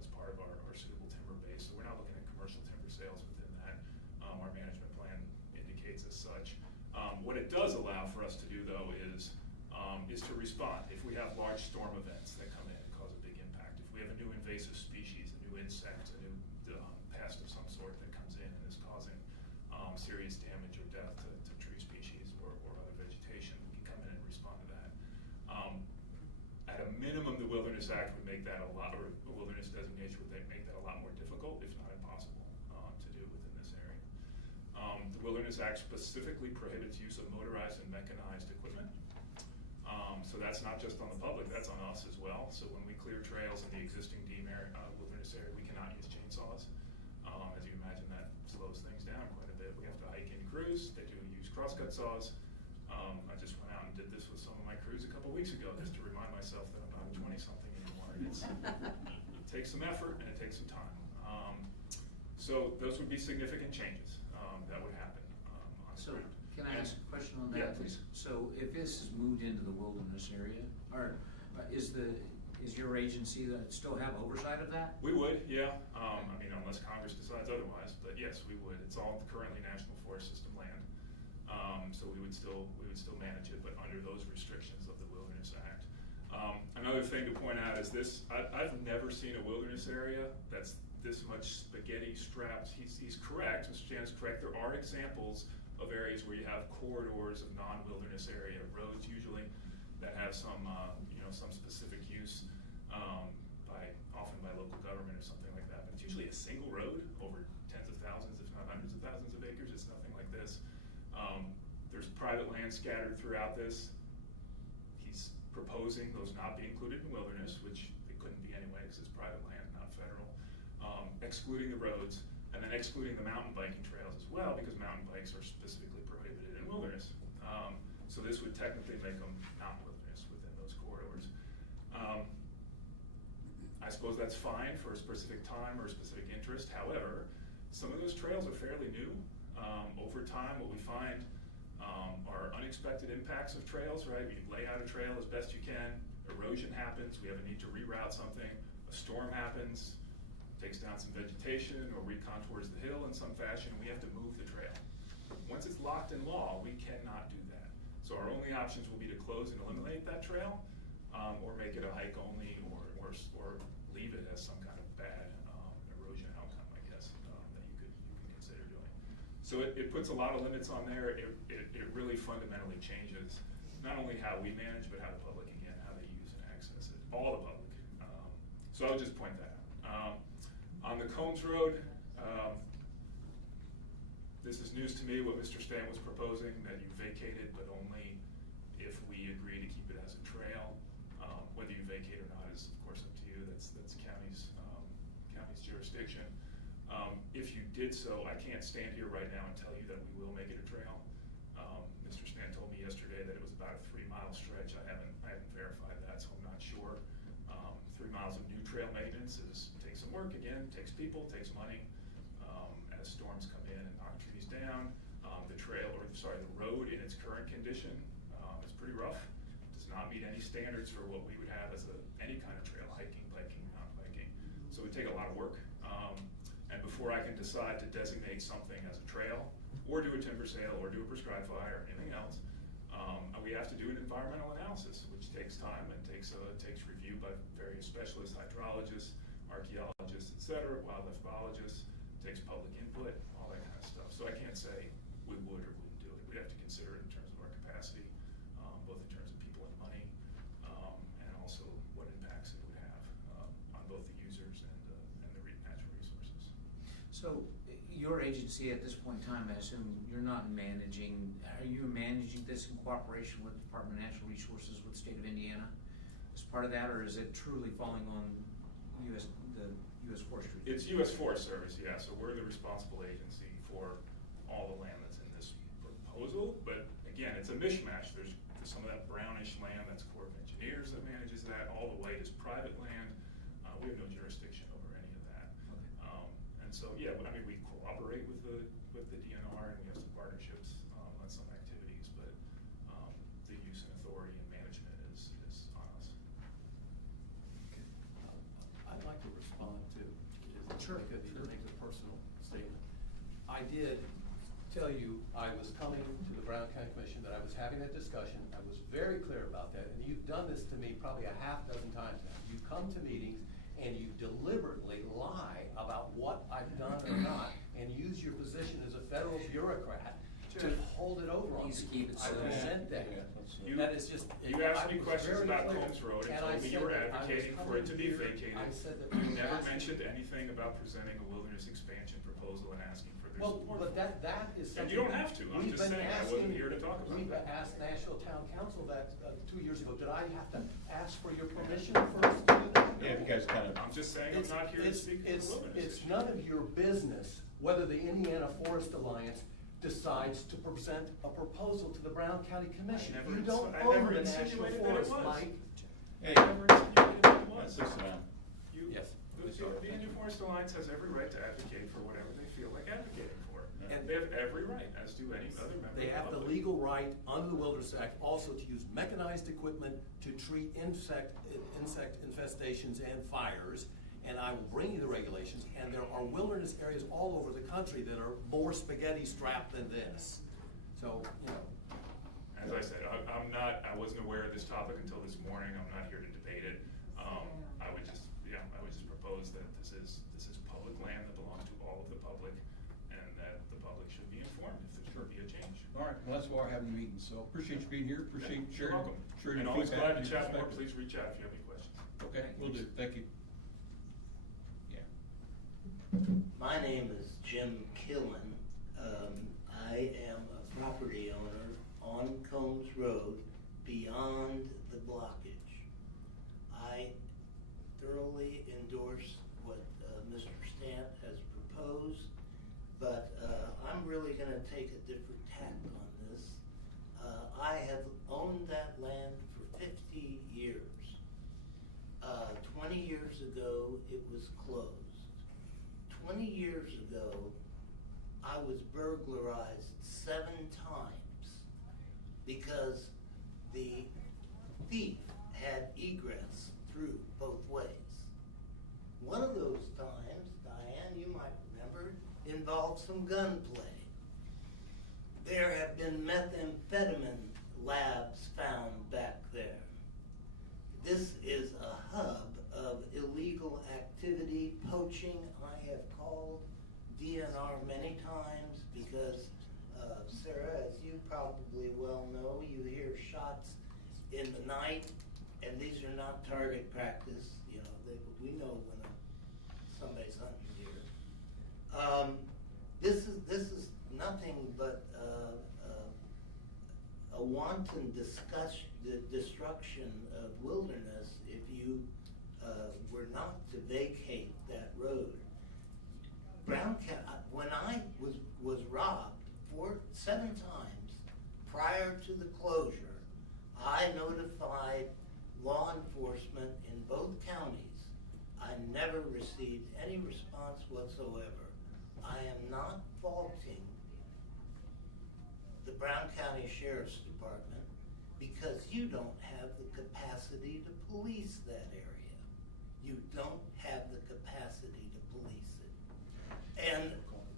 as part of our suitable timber base. So we're not looking at commercial timber sales within that. Our management plan indicates as such. What it does allow for us to do, though, is to respond. If we have large storm events that come in and cause a big impact, if we have a new invasive species, a new insect, a new pest of some sort that comes in and is causing serious damage or death to tree species or other vegetation, we can come in and respond to that. At a minimum, the Wilderness Act would make that or the wilderness designation would make that a lot more difficult, if not impossible, to do within this area. The Wilderness Act specifically prohibits use of motorized and mechanized equipment. So that's not just on the public, that's on us as well. So when we clear trails in the existing wilderness area, we cannot use chainsaws. As you imagine, that slows things down quite a bit. We have to hike in crews. They do use crosscut saws. I just went out and did this with some of my crews a couple weeks ago just to remind myself that I'm not a 20-something anymore. It takes some effort and it takes some time. So those would be significant changes that would happen on the So ground. can I ask a question on that? Yeah, please. So if this is moved into the wilderness area, or is is your agency that still have oversight of that? We would, yeah, I mean, unless Congress decides otherwise, but yes, we would. It's all currently National Forest System land. So we would still manage it, but under those restrictions of the Wilderness Act. Another thing to point out is this, I've never seen a wilderness area that's this much spaghetti strapped. He's correct, Mr. Jan's correct. There are examples of areas where you have corridors of non-wilderness area roads usually that have some, some specific use, often by local government or something like that. But it's usually a single road over tens of thousands, if not hundreds of thousands of acres. It's nothing like this. There's private land scattered throughout this. He's proposing those not be included in wilderness, which they couldn't be anyway because it's private land, not federal. Excluding the roads, and then excluding the mountain biking trails as well, because mountain bikes are specifically prohibited in wilderness. So this would technically make them not wilderness within those corridors. I suppose that's fine for a specific time or a specific interest. However, some of those trails are fairly new. Over time, what we find are unexpected impacts of trails, right? You lay out a trail as best you can, erosion happens, we have a need to reroute something, a storm happens, takes down some vegetation or recontours the hill in some fashion, and we have to move the trail. Once it's locked in law, we cannot do that. So our only options will be to close and eliminate that trail, or make it a hike only, or leave it as some kind of bad erosion outcome, I guess, that you can consider doing. So it puts a lot of limits on there. It really fundamentally changes not only how we manage, but how the public, again, how they use and access it, all the public. So I would just point that out. On the Combs Road, this is news to me, what Mr. Stant was proposing, that you vacate it, but only if we agree to keep it as a trail. Whether you vacate or not is, of course, up to you. That's county's jurisdiction. If you did so, I can't stand here right now and tell you that we will make it a trail. Mr. Stant told me yesterday that it was about a 3-mile stretch. I haven't verified that, so I'm not sure. 3 miles of new trail maintenance takes some work again, takes people, takes money. As storms come in and knock trees down, the road in its current condition is pretty rough. Does not meet any standards for what we would have as any kind of trail, hiking, biking, mountain biking. So it would take a lot of work. And before I can decide to designate something as a trail, or do a timber sale, or do a prescribed fire, or anything else, we have to do an environmental analysis, which takes time and takes review by various specialists, hydrologists, archaeologists, et cetera, wildlife biologists, takes public input, all that kind of stuff. So I can't say we would or wouldn't do it. We'd have to consider it in terms of our capacity, both in terms of people and money, and also what impacts it would have on both the users and the natural resources. So your agency at this point in time, I assume you're not managing, are you managing this in cooperation with the Department of Natural Resources with the state of Indiana as part of that, or is it truly falling on the U.S. Forestry? It's U.S. Forest Service, yeah, so we're the responsible agency for all the land that's in this proposal, but again, it's a mishmash. There's some of that brownish land, that's Corps of Engineers that manages that, all the white is private land. We have no jurisdiction over any of that. Okay. And so, yeah, I mean, we cooperate with the DNR, and we have some partnerships on some activities, but the use and authority and management is on us. I'd like to respond to, Sure. make a personal statement. I did tell you I was coming to the Brown County Commission, that I was having that discussion. I was very clear about that, and you've done this to me probably a half dozen times now. You come to meetings and you deliberately lie about what I've done or not, and use your position as a federal bureaucrat to hold it over on me. Please keep it I so. resent that. You- That is just. You asked me I was questions very about clear. Combs Road and I told me you said were that I was advocating for it to be coming here. vacated. I said that. You never asking- mentioned anything about presenting a wilderness expansion proposal and asking for their Well, support. but that is something. And you don't have to. I'm we've just been saying I wasn't asking- here to talk about We've that. asked National Town Council that 2 years ago. Did I have to ask for your permission first to do that? Yeah, you guys kind of. I'm just saying I'm not here to speak for the wilderness It's issue. none of your business whether the Indiana Forest Alliance decides to present a proposal to the Brown County Commission. I You never don't ins- I own never the National insinuated that it Forest, was. Mike. Hey, I never insinuated that it was. let's sit down. The Indian Forest Alliance has every right to advocate for whatever they feel like advocating for. And They have have every right, as do any other member of the They have the public. legal right under the Wilderness Act also to use mechanized equipment to treat insect infestations and fires. And I will bring you the regulations, and there are wilderness areas all over the country that are more spaghetti strapped than this. So, you know. As I said, I wasn't aware of this topic until this morning. I'm not here to debate it. I would just propose that this is public land that belongs to all of the public, and that the public should be informed if there's going to be a change. All right, well, that's why we're having the meeting, so appreciate you being here, appreciate You're sharing. welcome. sharing And your always feedback glad to and your chat more. perspective. Please reach out if you have any questions. Okay, will do, thank you. Yeah. My name is Jim Killen. I am a property owner on Combs Road beyond the blockage. I thoroughly endorse what Mr. Stant has proposed, but I'm really going to take a different tack on this. I have owned that land for 50 years. 20 years ago, it was closed. 20 years ago, I was burglarized 7 times because the thief had egress through both ways. One of those times, Diane, you might remember, involved some gunplay. There have been methamphetamine labs found back there. This is a hub of illegal activity, poaching. I have called DNR many times because, Sarah, as you probably well know, you hear shots in the night, and these are not target practice. You know, we know when somebody's hunting deer. This is nothing but a wanton destruction of wilderness if you were not to vacate that road. Brown County, when I was robbed 7 times prior to the closure, I notified law enforcement in both counties. I never received any response whatsoever. I am not faulting the Brown County Sheriff's Department because you don't have the capacity to police that area. You don't have the capacity to police it. And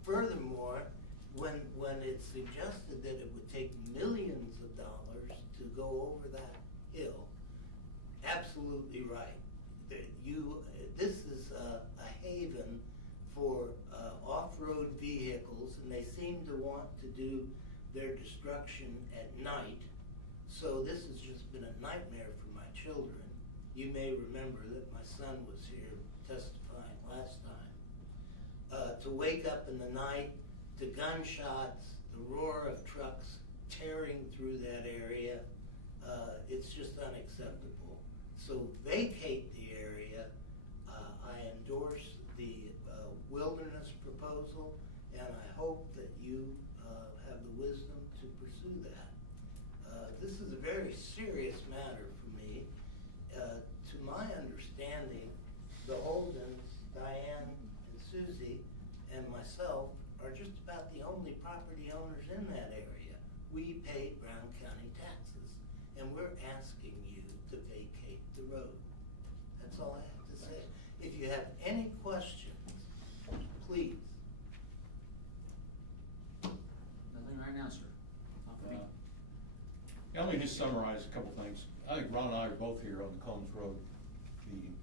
furthermore, when it's suggested that it would take millions of dollars to go over that hill, absolutely right. This is a haven for off-road vehicles, and they seem to want to do their destruction at night. So this has just been a nightmare for my children. You may remember that my son was here testifying last time. To wake up in the night to gunshots, the roar of trucks tearing through that area, it's just unacceptable. So vacate the area. I endorse the wilderness proposal, and I hope that you have the wisdom to pursue that. This is a very serious matter for me. To my understanding, the Holdens, Diane and Susie, and myself are just about the only property owners in that area. We pay Brown County taxes, and we're asking you to vacate the road. That's all I have to say. If you have any questions, please. Nothing right now, sir. Not for me. Let me just summarize a couple things. I think Ron and I are both here on the Combs Road meeting.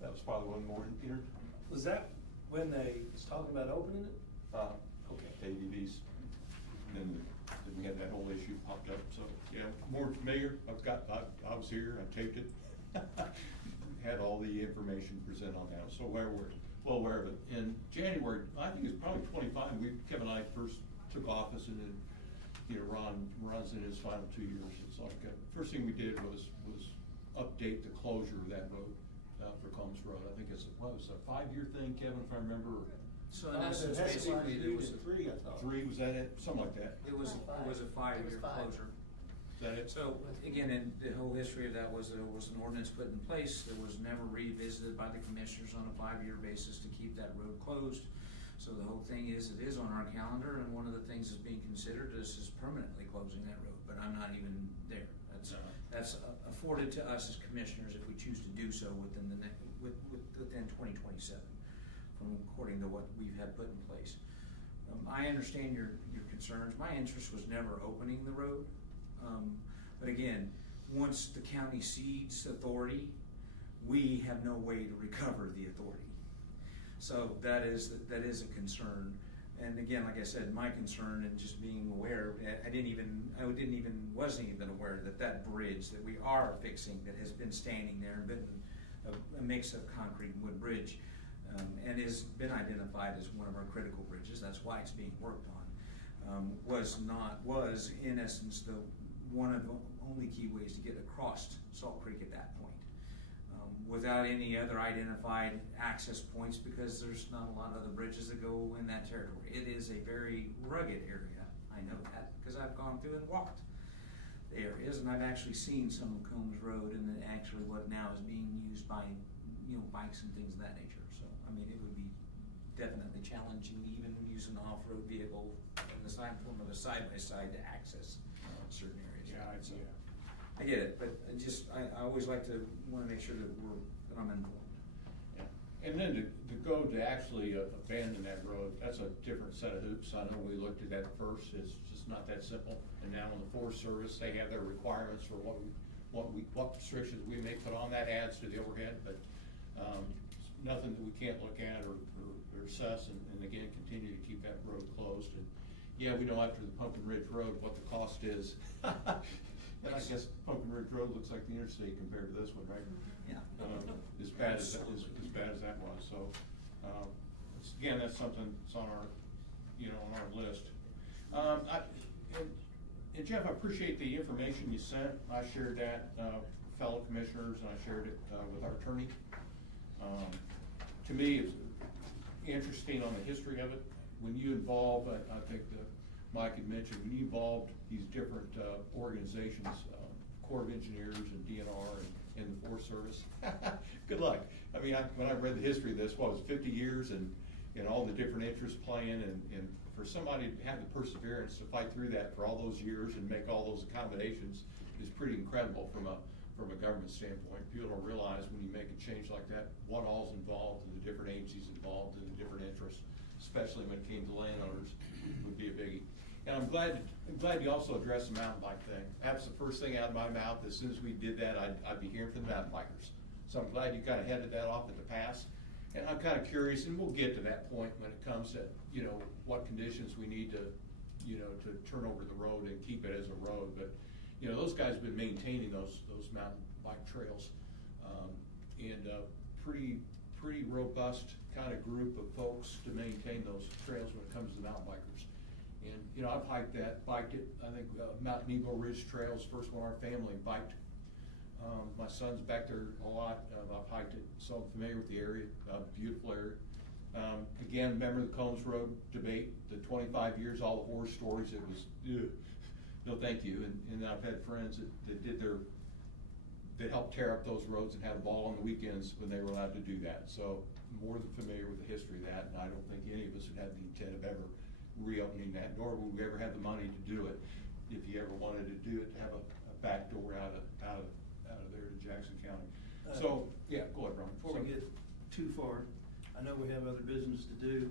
That was probably one more, Peter? Was that when they was talking about opening it? Okay. ADVs. And then we had that whole issue popped up, so, yeah, more familiar. I was here, I taped it. Had all the information presented on that, so we're well aware of it. In January, I think it's probably 25, Kevin and I first took office, and then, you know, Ron's in his final 2 years. It's like, first thing we did was update the closure of that road for Combs Road. I think it's a 5-year thing, Kevin, if I remember. So in essence, basically, there was, 3, I thought. 3, was that it? Something like that. it was a 5-year closure. Is that it? So, again, and the whole history of that was there was an ordinance put in place that was never revisited by the commissioners on a 5-year basis to keep that road closed. So the whole thing is, it is on our calendar, and one of the things that's being considered is permanently closing that road, but I'm not even there. That's afforded to us as commissioners if we choose to do so within the next, within 2027, from according to what we've had put in place. I understand your concerns. My interest was never opening the road. But again, once the county cedes authority, we have no way to recover the authority. So that is a concern. And again, like I said, my concern and just being aware, wasn't even aware that bridge that we are fixing, that has been standing there and been a mix of concrete and wood bridge, and has been identified as one of our critical bridges. That's why it's being worked on. Was in essence one of the only key ways to get across Salt Creek at that point, without any other identified access points, because there's not a lot of other bridges that go in that territory. It is a very rugged area. I know that because I've gone through and walked the areas, and I've actually seen some of Combs Road and actually what now is being used by bikes and things of that nature. So I mean, it would be definitely challenging, even using an off-road vehicle in the form of a side-by-side to access certain areas. Yeah, I'd say. I get it, but I always like to want to make sure that I'm informed. Yeah. And then to go to actually abandon that road, that's a different set of hoops. I know we looked at that first, it's just not that simple. And now in the Forest Service, they have their requirements for what restrictions we may put on that, adds to the overhead, but nothing that we can't look at or assess, and again, continue to keep that road closed. And yeah, we know after the Pumpkin Ridge Road what the cost is. And I guess Pumpkin Ridge Road looks like the interstate compared to this one, right? Yeah. As bad as that was, so, again, that's something that's on our, on our list. And Jeff, I appreciate the information you sent. I shared that, with fellow commissioners, and I shared it, with our attorney. To me, it's interesting on the history of it. When you involve, I think that Mike had mentioned, when you involved these different organizations, Corps of Engineers and DNR and the Forest Service, good luck. I mean, when I read the history of this, what was it, 50 years and all the different interests playing, and for somebody to have the perseverance to fight through that for all those years and make all those accommodations is pretty incredible from a government standpoint. People don't realize when you make a change like that, what all's involved and the different agencies involved and the different interests, especially when it came to landowners, would be a biggie. And I'm glad you also addressed the mountain bike thing. That's the first thing out of my mouth. As soon as we did that, I'd be hearing from the mountain bikers. So I'm glad you kind of headed that off in the past. And I'm kind of curious, and we'll get to that point when it comes to, what conditions we need to, to turn over the road and keep it as a road. But, those guys have been maintaining those mountain bike trails. And pretty robust kind of group of folks to maintain those trails when it comes to mountain bikers. And, I've biked it, I think Mount Nebo Ridge Trail is the first one our family biked. My son's back there a lot. I've hiked it, so I'm familiar with the area, beautiful area. Again, remember the Combs Road debate, the 25 years, all the horror stories, it was, no thank you. And I've had friends that helped tear up those roads and had a ball on the weekends when they were allowed to do that. So more than familiar with the history of that, and I don't think any of us would have the intent of ever reopening that, nor would we ever have the money to do it. If you ever wanted to do it, to have a back door out of there to Jackson County. So, yeah, go ahead, Ron. Before we get too far, I know we have other business to do,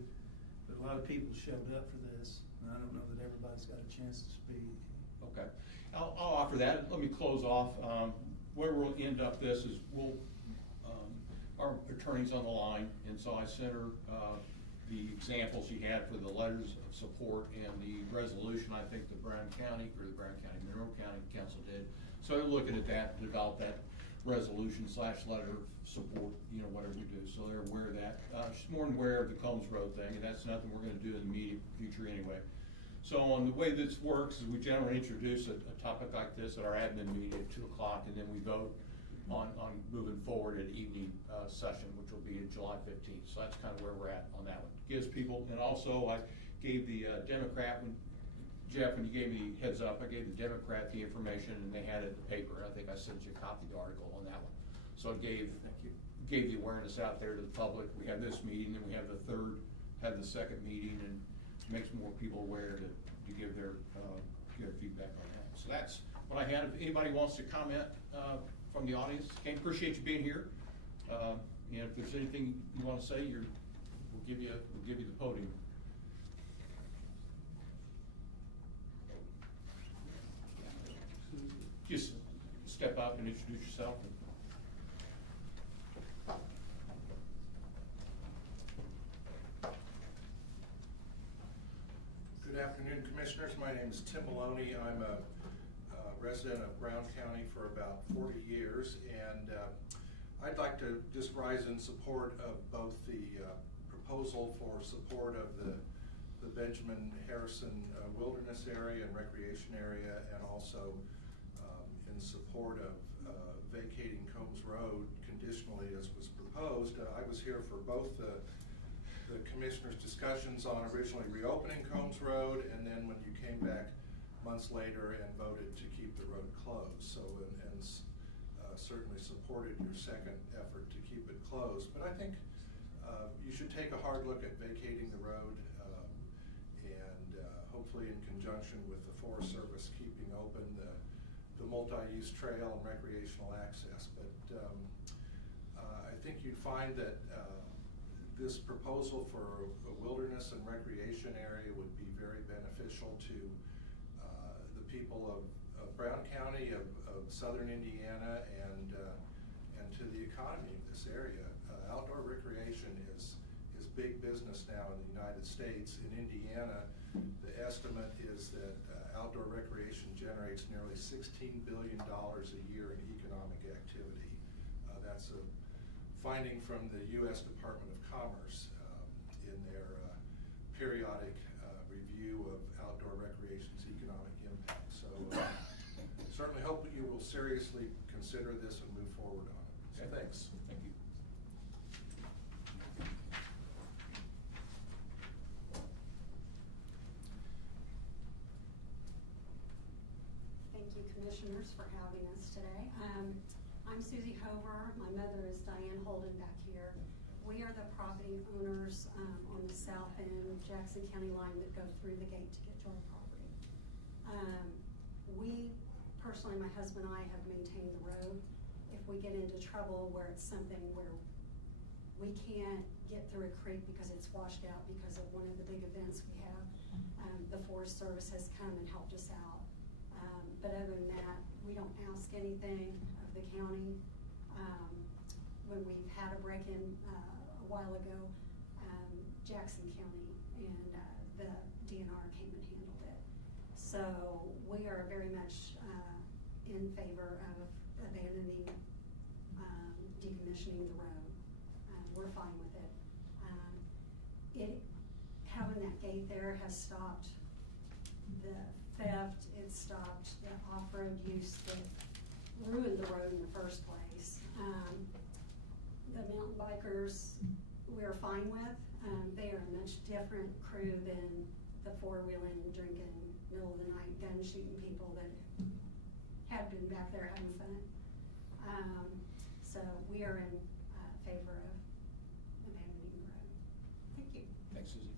but a lot of people showed up for this, and I don't know that everybody's got a chance to speak. Okay, I'll offer that. Let me close off. Where we'll end up this is our attorney's on the line, and so I sent her the examples she had for the letters of support and the resolution I think the Monroe County Council did. So they're looking at that, develop that resolution / letter of support, whatever we do. So they're aware of that. She's more than aware of the Combs Road thing, and that's nothing we're gonna do in the immediate future anyway. So on the way this works is we generally introduce a topic like this at our admin meeting at 2 o'clock, and then we vote on moving forward at evening session, which will be July 15th. So that's kind of where we're at on that one. Gives people, and also I gave the Democrat, Jeff, when you gave me heads up, I gave the Democrat the information and they had it in the paper. I think I sent you a copy of the article on that one. So it gave the awareness out there to the public. We have this meeting, then we have the third have the second meeting and makes more people aware to give their feedback on that. So that's what I had. If anybody wants to comment from the audience, Kane, appreciate you being here. And if there's anything you want to say, we'll give you the podium. Just step up and introduce yourself. Good afternoon, Commissioners. My name is Tim Maloney. I'm a resident of Brown County for about 40 years, and I'd like to just rise in support of both the proposal for support of the Benjamin Harrison Wilderness Area and Recreation Area, and also in support of vacating Combs Road conditionally as was proposed. I was here for both the Commissioners' discussions on originally reopening Combs Road, and then when you came back months later and voted to keep the road closed. So, and certainly supported your second effort to keep it closed. But I think you should take a hard look at vacating the road, and hopefully in conjunction with the Forest Service keeping open the multi-use trail and recreational access. But I think you'd find that this proposal for a wilderness and recreation area would be very beneficial to the people of Brown County, of southern Indiana, and to the economy of this area. Outdoor recreation is big business now in the United States. In Indiana, the estimate is that outdoor recreation generates nearly $16 billion a year in economic activity. That's a finding from the U.S. Department of Commerce in their periodic review of outdoor recreation's economic impact. So certainly hope that you will seriously consider this and move forward on it. So thanks. Thank you. Thank you, Commissioners, for having us today. I'm Susie Hover. My mother is Diane Holden back here. We are the property owners on the south end Jackson County line that go through the gate to get to our property. We personally, my husband and I, have maintained the road. If we get into trouble where it's something where we can't get through a creek because it's washed out because of one of the big events we have, the Forest Service has come and helped us out. But other than that, we don't ask anything of the county. When we've had a break-in a while ago, Jackson County and the DNR came and handled it. So we are very much in favor of abandoning, decommissioning the road. We're fine with it. Having that gate there has stopped the theft, it stopped the off-road use that ruined the road in the first place. The mountain bikers we're fine with. They are a much different crew than the four-wheeling, drinking, middle of the night, gun shooting people that have been back there having fun. So we are in favor of abandoning the road. Thank you. Thanks, Susie.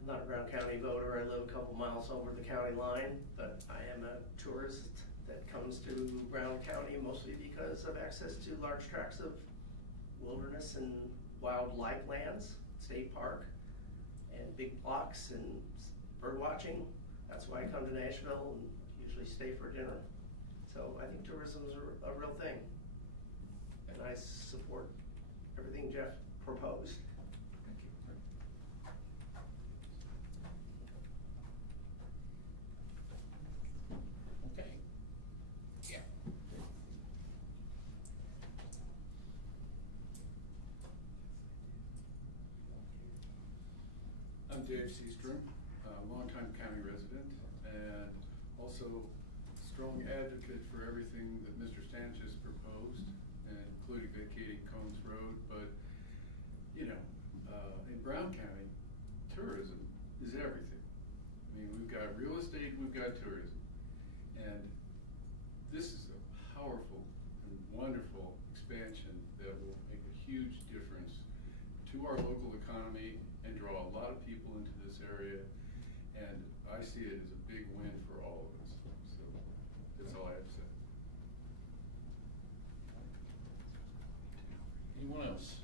I'm not a Brown County voter. I live a couple miles over the county line, but I am a tourist that comes to Brown County mostly because of access to large tracts of wilderness and wildlife lands, state park, and big blocks and bird watching. That's why I come to Nashville and usually stay for dinner. So I think tourism is a real thing. And I support everything Jeff proposed. Thank you. Okay. Yeah. I'm Dave Seastrom, longtime county resident, and also strong advocate for everything that Mr. Sanchez proposed, including vacating Combs Road. But, you know, in Brown County, tourism is everything. I mean, we've got real estate, we've got tourism. And this is a powerful and wonderful expansion that will make a huge difference to our local economy and draw a lot of people into this area. And I see it as a big win for all of us. So that's all I have to say. Anyone else?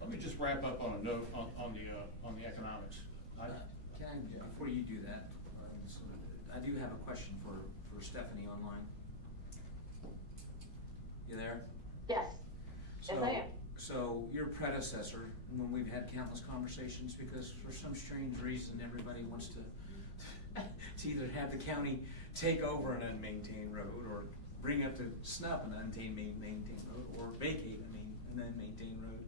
Let me just wrap up on a note on the economics. Can I, before you do that, I do have a question for Stephanie online. You there? Yes. Yes, I am. So your predecessor, when we've had countless conversations, because for some strange reason, everybody wants to either have the county take over an unmaintained road, or bring up to snuff an unmaintained road, or vacate an unmaintained road.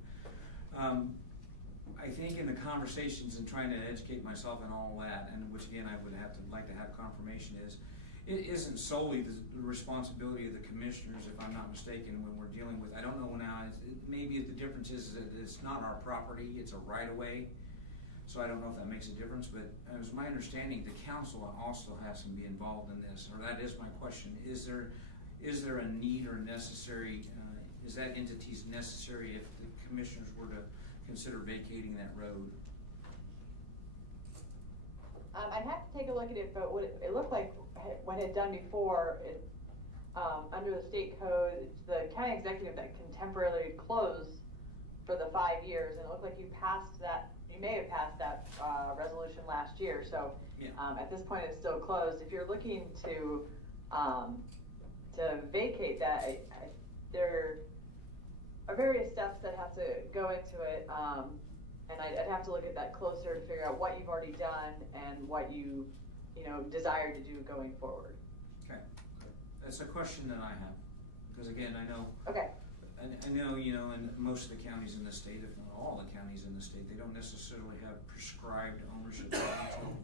I think in the conversations and trying to educate myself and all that, and which again I would like to have confirmation is, it isn't solely the responsibility of the commissioners, if I'm not mistaken, when we're dealing with, I don't know now, maybe the difference is that it's not our property, it's a right-of-way. So I don't know if that makes a difference, but it was my understanding the council also has to be involved in this, or that is my question. Is there a need or necessary, is that entity's necessary if the commissioners were to consider vacating that road? I'd have to take a look at it, but what it looked like what had done before, under the state code, the county executive that can temporarily close for the 5 years, and it looked like you may have passed that resolution last year, so yeah. At this point it's still closed. If you're looking to vacate that, there are various steps that have to go into it, and I'd have to look at that closer to figure out what you've already done and what you desire to do going forward. Okay, that's a question that I have, because again, I know. Okay. I know, in most of the counties in the state, if not all the counties in the state, they don't necessarily have prescribed ownership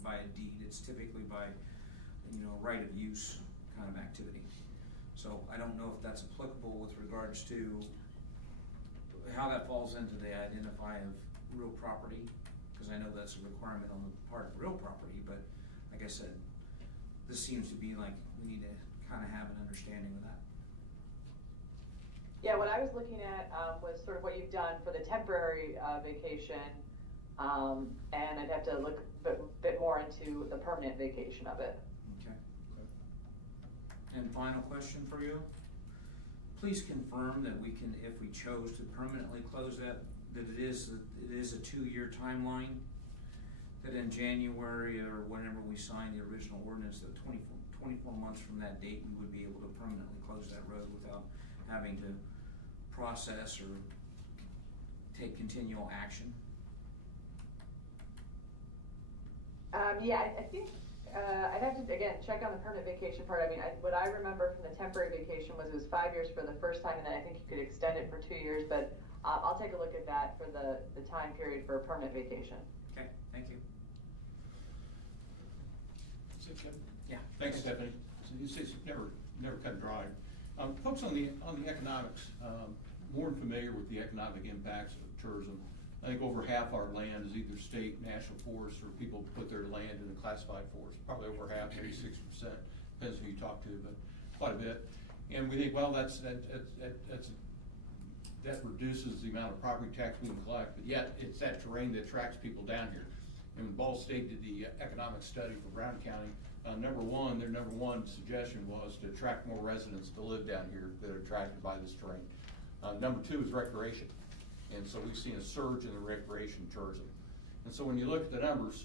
by a deed. It's typically by, right of use kind of activity. So I don't know if that's applicable with regards to how that falls into the identify of real property, because I know that's a requirement on the part of real property, but like I said, this seems to be like we need to kind of have an understanding of that. Yeah, what I was looking at was sort of what you've done for the temporary vacation, and I'd have to look a bit more into the permanent vacation of it. Okay. And final question for you. Please confirm that we can, if we chose to permanently close that it is a 2-year timeline, that in January or whenever we sign the original ordinance, that 24 months from that date, we would be able to permanently close that road without having to process or take continual action. Yeah, I think I'd have to, again, check on the permanent vacation part. I mean, what I remember from the temporary vacation was it was 5 years for the first time, and then I think you could extend it for 2 years, but I'll take a look at that for the time period for a permanent vacation. Okay, thank you. Is it Kevin? Yeah. Thanks, Stephanie. So you say it's never cut dry. Folks on the economics, more familiar with the economic impacts of tourism. I think over half our land is either state, national forest, or people put their land in the classified forest. Probably over half, maybe 60%, depends who you talk to, but quite a bit. And we think, well, that reduces the amount of property tax we can collect, but yet it's that terrain that attracts people down here. And when Ball State did the economic study for Brown County, their number one suggestion was to attract more residents to live down here that are attracted by this terrain. Number two is recreation. And so we've seen a surge in the recreation tourism. And so when you look at the numbers,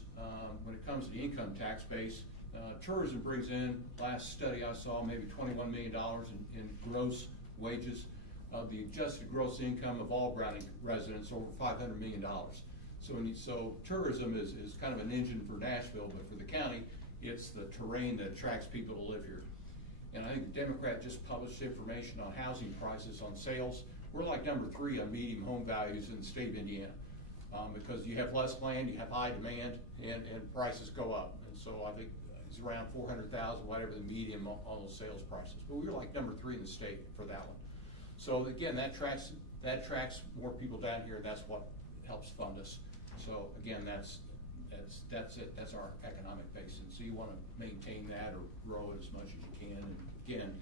when it comes to the income tax base, tourism brings in, last study I saw, maybe $21 million in gross wages. The adjusted gross income of all Browning residents over $500 million. So tourism is kind of an engine for Nashville, but for the county, it's the terrain that attracts people to live here. And I think the Democrat just published information on housing prices on sales. We're like number 3 on median home values in the state of Indiana, because you have less land, you have high demand, and prices go up. And so I think it's around 400,000, whatever the median on those sales prices. But we're like number 3 in the state for that one. So again, that tracks more people down here, and that's what helps fund us. So again, that's that's it, that's our economic base, and so you wanna maintain that or grow it as much as you can, and again,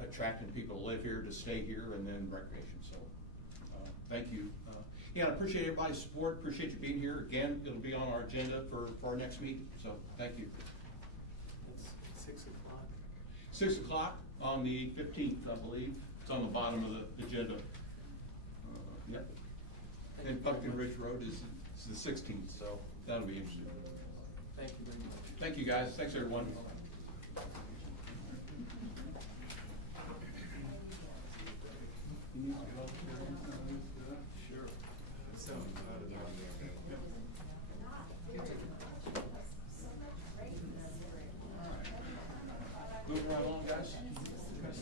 attracting people to live here, to stay here, and then recreation, so, thank you. Yeah, I appreciate everybody's support, appreciate you being here, again, it'll be on our agenda for our next meeting, so, thank you. It's 6 o'clock. 6 o'clock on the 15th, I believe, it's on the bottom of the agenda. Yep. And Pumpkin Ridge Road is the 16th, so that'll be interesting. Thank you very much. Thank you, guys. Thanks, everyone. Sure. Moving right along, guys.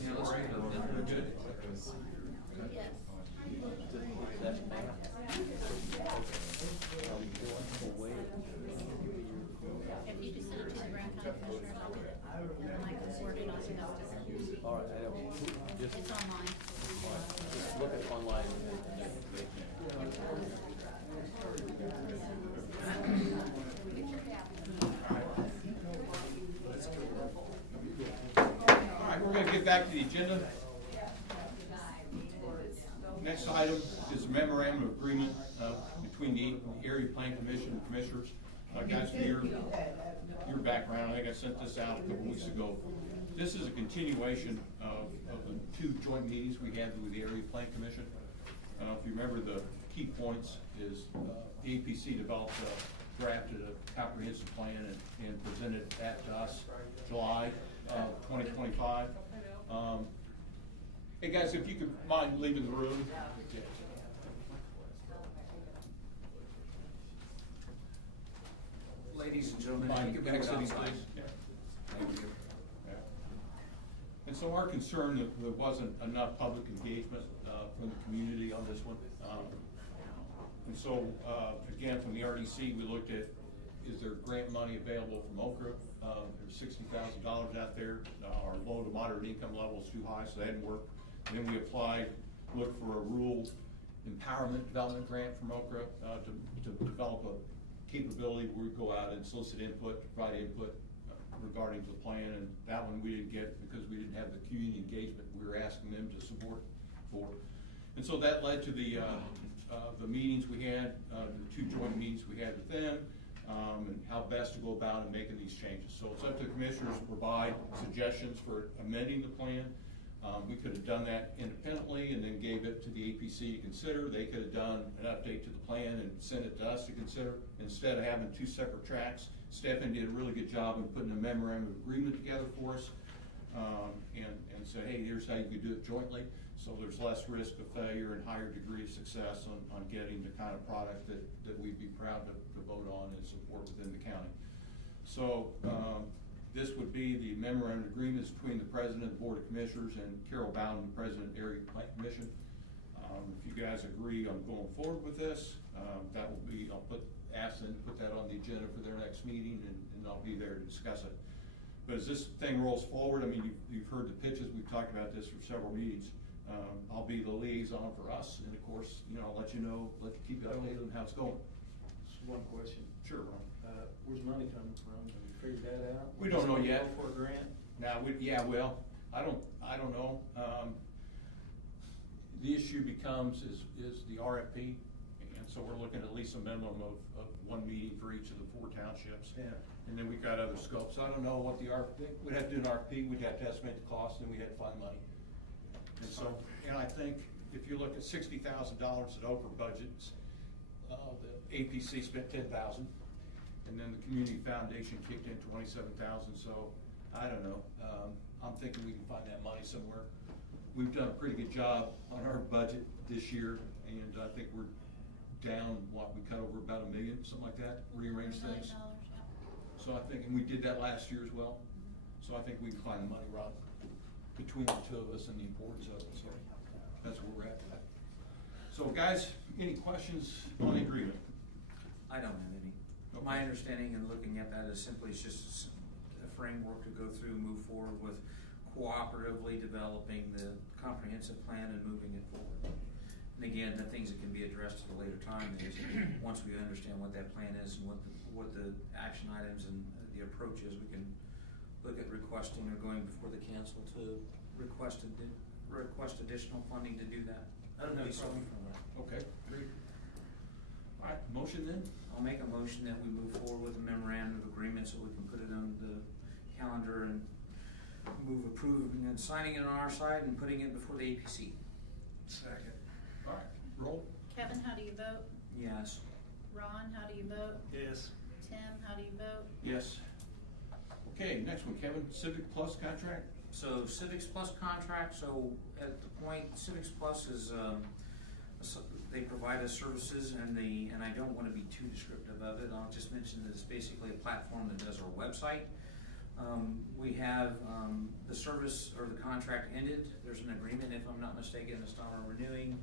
Yeah, let's move on. We're good. If you just send it to the Brown County Commissioner's office, and I can sort it on to them. All right, I know. Just, It's online. just look at online. All right, we're gonna get back to the agenda. Next item is a memorandum of agreement between the Area Plan Commission and Commissioners. Guys, for your background, I think I sent this out a couple weeks ago. This is a continuation of the 2 joint meetings we had with the Area Plan Commission. If you remember, the key points is the APC developed, drafted a comprehensive plan and presented that to us July 2025. Hey guys, if you could mind leaving the room. Ladies and gentlemen, Mind you can go exiting, outside. please. Yeah. Thank you. Yeah. And so our concern that there wasn't enough public engagement from the community on this one. And so, again, from the RDC, we looked at, is there grant money available from Okra? There's $60,000 out there. Our low to moderate income level is too high, so that didn't work. And then we applied, looked for a rural empowerment development grant from Okra to develop a capability where we go out and solicit input, provide input regarding the plan, and that one we didn't get because we didn't have the community engagement we were asking them to support for. And so that led to the meetings we had, the 2 joint meetings we had with them, and how best to go about in making these changes. So it's up to the commissioners to provide suggestions for amending the plan. We could have done that independently and then gave it to the APC to consider. They could have done an update to the plan and sent it to us to consider. Instead of having 2 separate tracks, Stephanie did a really good job in putting a memorandum of agreement together for us, and said, hey, here's how you could do it jointly. So there's less risk of failure and higher degree of success on getting the kind of product that we'd be proud to vote on and support within the county. So this would be the memorandum of agreements between the President of the Board of Commissioners and Carol Bowden, President of the Area Plan Commission. If you guys agree on going forward with this, that will be, I'll ask them to put that on the agenda for their next meeting, and I'll be there to discuss it. But as this thing rolls forward, I mean, you've heard the pitches, we've talked about this for several meetings. I'll be the liaison for us, and of course, I'll let you know, keep you updated on how it's going. Just one question. Sure, Ron. Where's money coming from? Have you figured that out? We don't know yet. For a grant? Now, well, I don't know. The issue becomes is the RFP, and so we're looking at least a minimum of 1 meeting for each of the 4 townships. Yeah. And then we've got other scopes. I don't know what the RFP, we'd have to do an RFP, we'd have to estimate the cost, and we'd have to find money. And so, and I think if you look at $60,000 at Okra budgets, the APC spent $10,000, and then the Community Foundation kicked in $27,000, so I don't know. I'm thinking we can find that money somewhere. We've done a pretty good job on our budget this year, and I think we're down, we cut over about $1 million, something like that, rearrange things. $1 million, yeah. So I think, and we did that last year as well, so I think we can find the money, Rob, between the 2 of us and the importance of it, so that's where we're at. So guys, any questions on the agreement? I don't have any. Okay. My understanding and looking at that is simply it's just a framework to go through, move forward with cooperatively developing the comprehensive plan and moving it forward. And again, the things that can be addressed at a later time is, once we understand what that plan is and what the action items and the approach is, we can look at requesting or going before the council to request additional funding to do that. I don't have a problem. Okay, great. All right, motion then? I'll make a motion that we move forward with a memorandum of agreement so we can put it on the calendar and move approving and signing it on our side and putting it before the APC. Second. All right, roll. Kevin, how do you vote? Yes. Ron, how do you vote? Yes. Tim, how do you vote? Yes. Okay, next one, Kevin, Civic Plus contract? So Civics Plus contract, so at the point, Civics Plus is, they provide us services and I don't wanna be too descriptive of it, I'll just mention that it's basically a platform that does our website. We have, the service or the contract ended, there's an agreement, if I'm not mistaken, it's not renewing.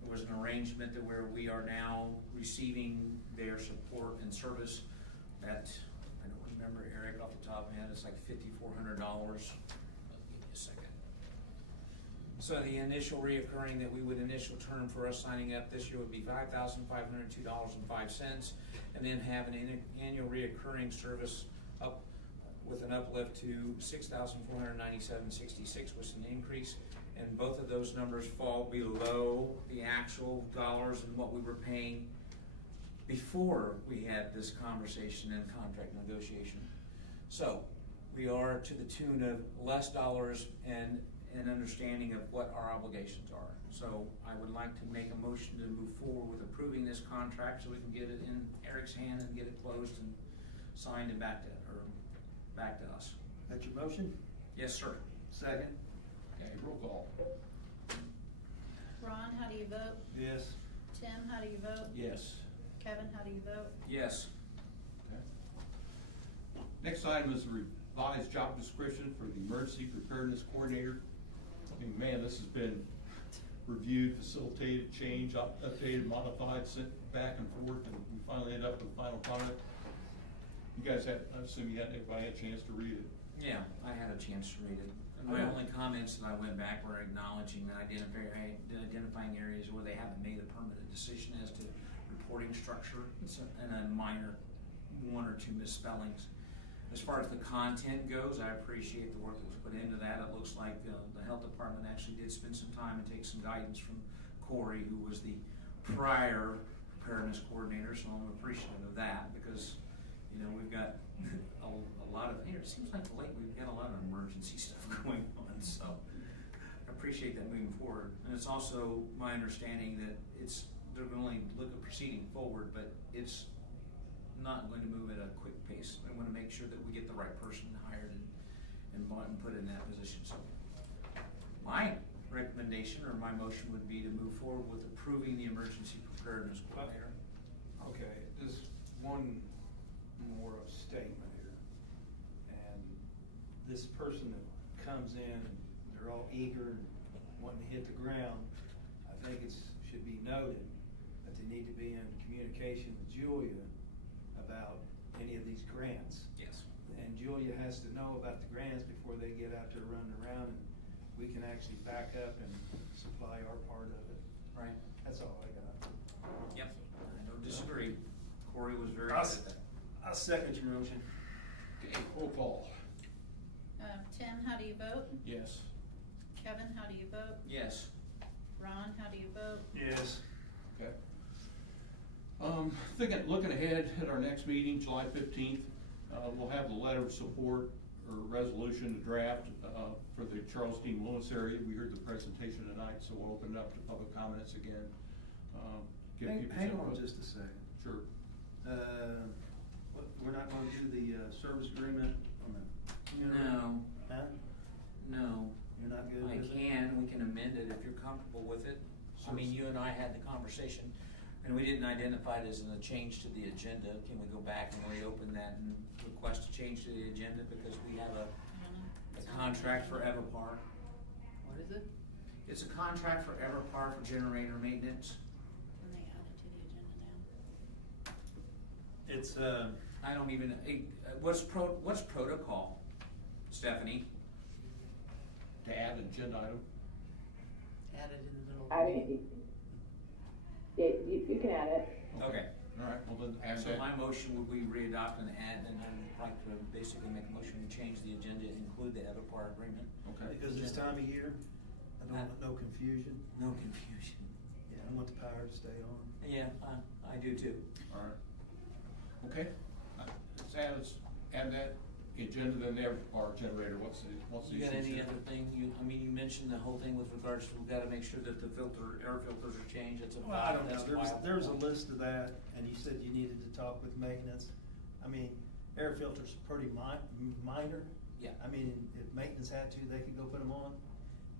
There was an arrangement that where we are now receiving their support and service at, I don't remember, Eric, off the top of my head, it's like $5,400. Give me a second. So the initial reoccurring that we would initial term for us signing up this year would be $5,502.05, and then have an annual reoccurring service up with an uplift to $6,497.66, with an increase. And both of those numbers fall below the actual dollars and what we were paying before we had this conversation and contract negotiation. So we are to the tune of less dollars and an understanding of what our obligations are. So I would like to make a motion to move forward with approving this contract so we can get it in Eric's hand and get it closed and signed and back to us. That's your motion? Yes, sir. Second. Okay, roll call. Ron, how do you vote? Yes. Tim, how do you vote? Yes. Kevin, how do you vote? Yes. Okay. Next item is the revised job description for the Emergency Preparedness Coordinator. I mean, man, this has been reviewed, facilitated, changed, updated, modified, sent back and forth, and we finally ended up with a final product. You guys had, I assume everybody had a chance to read it. Yeah, I had a chance to read it. And my only comments that I went back were acknowledging that identifying areas where they haven't made a permanent decision as to reporting structure and a minor one or two misspellings. As far as the content goes, I appreciate the work that was put into that. It looks like the health department actually did spend some time and take some guidance from Corey, who was the prior preparedness coordinator, so I'm appreciative of that because, you know, we've got a lot of, it seems like lately we've got a lot of emergency stuff going on, so I appreciate that moving forward. And it's also my understanding that they're going to only look at proceeding forward, but it's not going to move at a quick pace. I want to make sure that we get the right person hired and put in that position. So my recommendation or my motion would be to move forward with approving the emergency preparedness coordinator. Okay, just one more statement here. And this person that comes in, and they're all eager and wanting to hit the ground, I think should be noted that they need to be in communication with Julia about any of these grants. Yes. And Julia has to know about the grants before they get out there running around, and we can actually back up and supply our part of it. Right. That's all I got. Yep. I don't disagree. Corey was very I'll good at that. I'll second your motion. Okay, roll call. Tim, how do you vote? Yes. Kevin, how do you vote? Yes. Ron, how do you vote? Yes. Okay. Looking ahead at our next meeting, July 15th, we'll have the letter of support or resolution to draft for the Charles Dean Willis area. We heard the presentation tonight, so we'll open it up to public comments again. Hang on just a second. Sure. We're not going to do the service agreement on the. No. Huh? No. You're not good with it? We can amend it if you're comfortable with it. I mean, you and I had the conversation, and we didn't identify it as a change to the agenda. Can we go back and reopen that and request a change to the agenda because we have a contract for Everpar? What is it? It's a contract for Everpar for generator maintenance. Can they add it to the agenda now? It's, I don't even, what's protocol, Stephanie? To add an agenda item. Add it in the middle. I mean, You can add it. Okay. All right, well then add So that. my motion would we readopt and add, and I'd like to basically make a motion to change the agenda and include the Everpar agreement. Okay. Because this time of year, I don't want no confusion. No confusion. Yeah, I want the power to stay on. Yeah, I do too. All right. Okay, let's add that agenda, then there, our generator, what's the You got issue any here? other thing, you mentioned the whole thing with regards to, we've gotta make sure that the air filters are changed, it's a. Well, I don't know, that's there was a file. list of that, and you said you needed to talk with maintenance. I mean, air filters are pretty minor. Yeah. I mean, if maintenance had to, they could go put them on.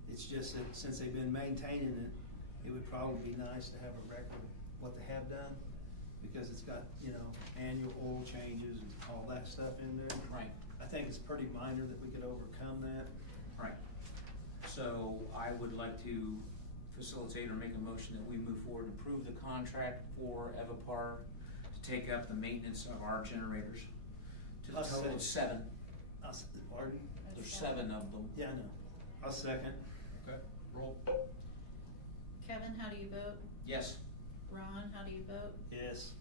It's just that since they've been maintaining it, it would probably be nice to have a record of what they have done, because it's got, annual oil changes and all that stuff in there. Right. I think it's pretty minor that we could overcome that. Right. So I would like to facilitate or make a motion that we move forward and approve the contract for Everpar to take up the maintenance of our generators to the I'll total of second. 7. Pardon? There's 7 of them. Yeah, I know. I'll second. Okay, roll. Kevin, how do you vote? Yes. Ron, how do you vote? Yes.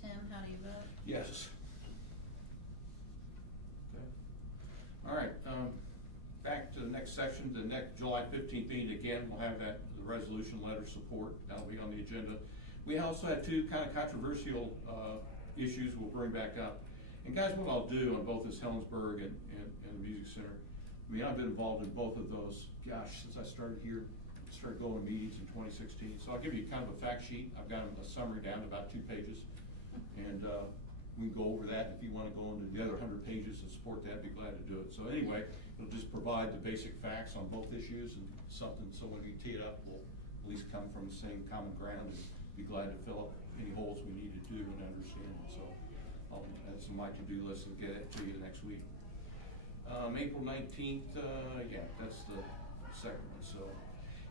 Tim, how do you vote? Yes. Okay. All right, back to the next section, the next July 15th meeting, again, we'll have the resolution letter support, that'll be on the agenda. We also had 2 kind of controversial, issues we'll bring back up. And guys, what I'll do on both this Helensburgh and the Music Center, I mean, I've been involved in both of those, gosh, since I started here, started going to meetings in 2016. So I'll give you kind of a fact sheet. I've got a summary down to about 2 pages. And we can go over that. If you want to go into the other 100 pages and support that, I'd be glad to do it. So anyway, it'll just provide the basic facts on both issues and something, so when we tee it up, we'll at least come from the same common ground and be glad to fill up any holes we need to do and understand it. So I'll add some of my to-do list and get it to you next week. April 19th, yeah, that's the second one. So,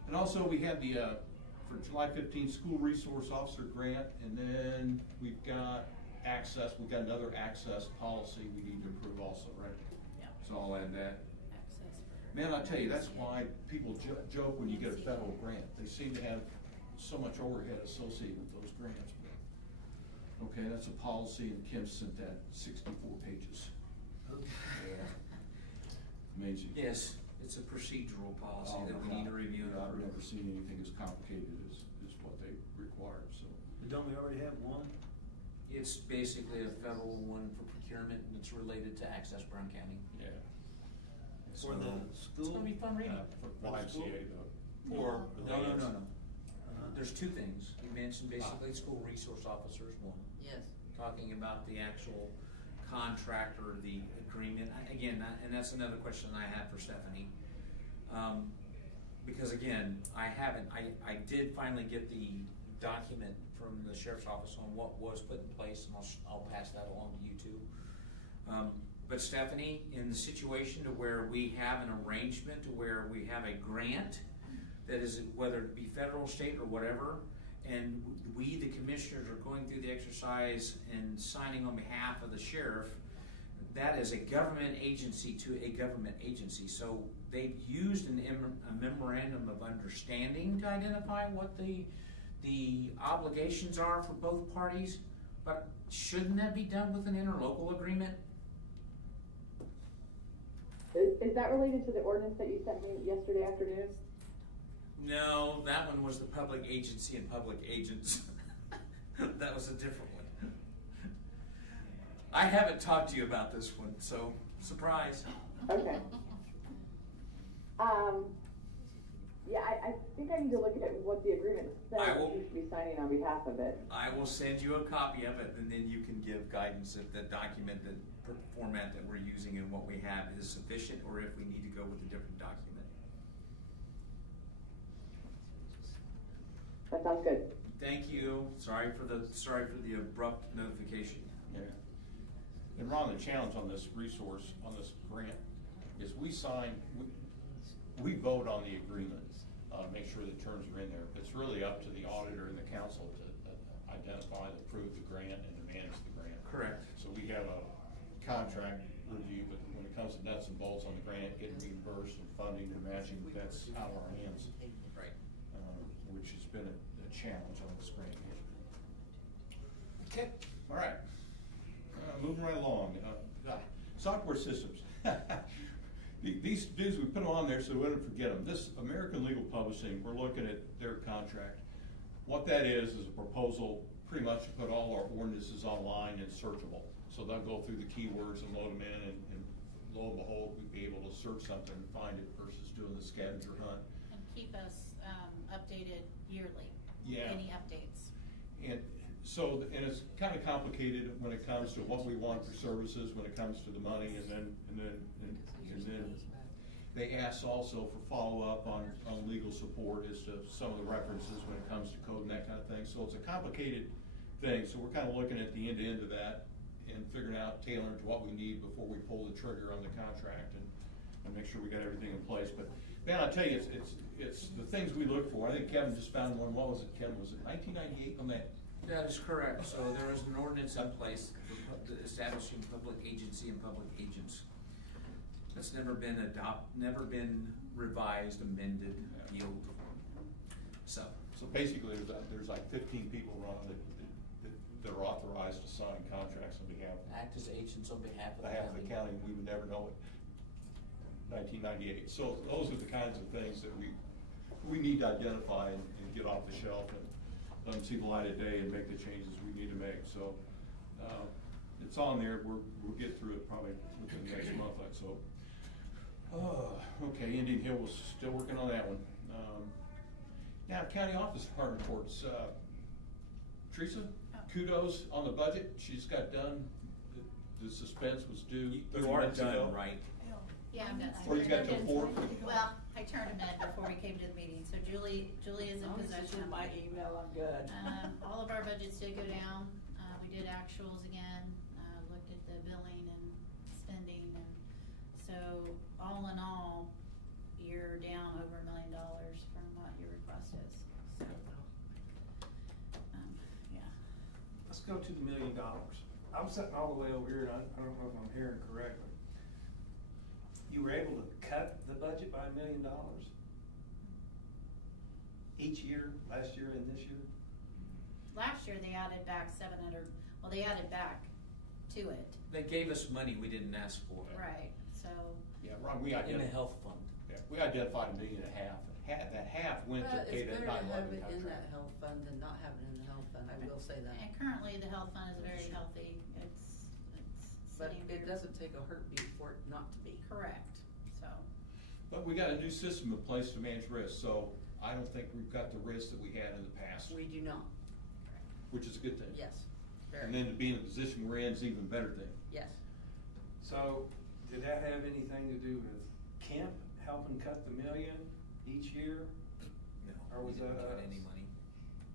and also we had the for July 15th school resource officer grant, and then we've got access. We've got another access policy we need to approve also, right? Yeah. So I'll add that. Access for. Man, I tell you, that's why people joke when you get a federal grant. They seem to have so much overhead associated with those grants. But, okay, that's a policy, and Kim sent that 64 pages. Yeah. Amazing. Yes, it's a procedural policy Oh, that we need to review and I've approve. never seen anything as complicated as what they require, so. But don't we already have one? It's basically a federal one for procurement, and it's related to Access Brown County. Yeah. For the school? It's gonna be fun reading. For For the school? YMCA though. Or, No. no. There's 2 things. You mentioned basically school resource officers, one. Yes. Talking about the actual contract or the agreement. And that's another question I have for Stephanie. Because again, I did finally get the document from the sheriff's office on what was put in place, and I'll pass that along to you too. But Stephanie, in the situation to where we have an arrangement to where we have a grant that is, whether it be federal, state, or whatever, and we, the commissioners, are going through the exercise and signing on behalf of the sheriff, that is a government agency to a government agency. So they've used a memorandum of understanding to identify what the obligations are for both parties, but shouldn't that be done with an interlocal agreement? Is that related to the ordinance that you sent me yesterday afternoon? No, that one was the public agency and public agents. That was a different one. I haven't talked to you about this one, so surprise. Okay. Yeah, I think I need to look at what the agreement says I will- you should be signing on behalf of it. I will send you a copy of it, and then you can give guidance if the document, the format that we're using and what we have is sufficient, or if we need to go with a different document. That sounds good. Thank you. Sorry for the abrupt notification. Yeah. And Ron, the challenge on this resource, on this grant, is we vote on the agreement, make sure the terms are in there. It's really up to the auditor and the council to identify, approve the grant, and to manage the grant. Correct. So we have a contract review, but when it comes to nuts and bolts on the grant, getting reimbursed and funding and matching, that's out of our hands. Right. which has been a challenge on this grant. Okay. All right, moving right along, software systems. These dudes, we put them on there so we wouldn't forget them. This American Legal Publishing, we're looking at their contract. What that is a proposal pretty much to put all our ordinances online and searchable. So they'll go through the keywords and load them in, and lo and behold, we'd be able to search something and find it versus doing the scavenger hunt. And keep us updated yearly. Yeah. Any updates. And so, and it's kind of complicated when it comes to what we want for services, when it comes to the money, and then they ask also for follow-up on legal support as to some of the references when it comes to code and that kind of thing. So it's a complicated thing, so we're kind of looking at the end of that and figuring out, tailoring to what we need before we pull the trigger on the contract and make sure we got everything in place. But man, I tell you, it's the things we look for. I think Kevin just found one. What was it, Kevin? Was it 1998 on that? That is correct. So there is an ordinance in place for establishing public agency and public agents. That's never been revised, amended, appealed. So basically, there's like 15 people running that are authorized to sign contracts on behalf. Act as agents on behalf of the county. We would never know it. 1998. So those are the kinds of things that we need to identify and get off the shelf and let them see the light of day and make the changes we need to make. So it's on there. We'll get through it probably within the next month, let's hope. Okay, Indian Hill was still working on that one. Now, county office department reports. Teresa, kudos on the budget. She just got done. The suspense was due 30 minutes ago. Right? Yeah, I'm done. Or you got till 4? Well, I turned a minute before we came to the meeting, so Julie is in possession of my email, I'm good. All of our budgets did go down. We did actuals again, looked at the billing and spending, and so all in all, you're down over $1 million from what your request is. So, yeah. Let's go to the $1 million. I'm sitting all the way over here, and I don't know if I'm hearing correctly. You were able to cut the budget by $1 million each year, last year and this year? Last year, they added back 700, well, they added back to it. They gave us money we didn't ask for. Right, so. Yeah, Ron, In the health fund. Yeah, we identified $1.5 million. That half went to pay that 9/11 contract. It's better to have it in that health fund than not have it in the health fund, I will say that. And currently, the health fund is very healthy. It's But sitting it there. doesn't take a heartbeat for it not to be. Correct, so. But we got a new system in place to manage risk, so I don't think we've got the risk that we had in the past, We do not, which is a good thing. yes, And very, then to be in the position we're in is even better thing. yes. So, did that have anything to do with Kemp helping cut the $1 million each year? No, Or we was didn't that get us? any money.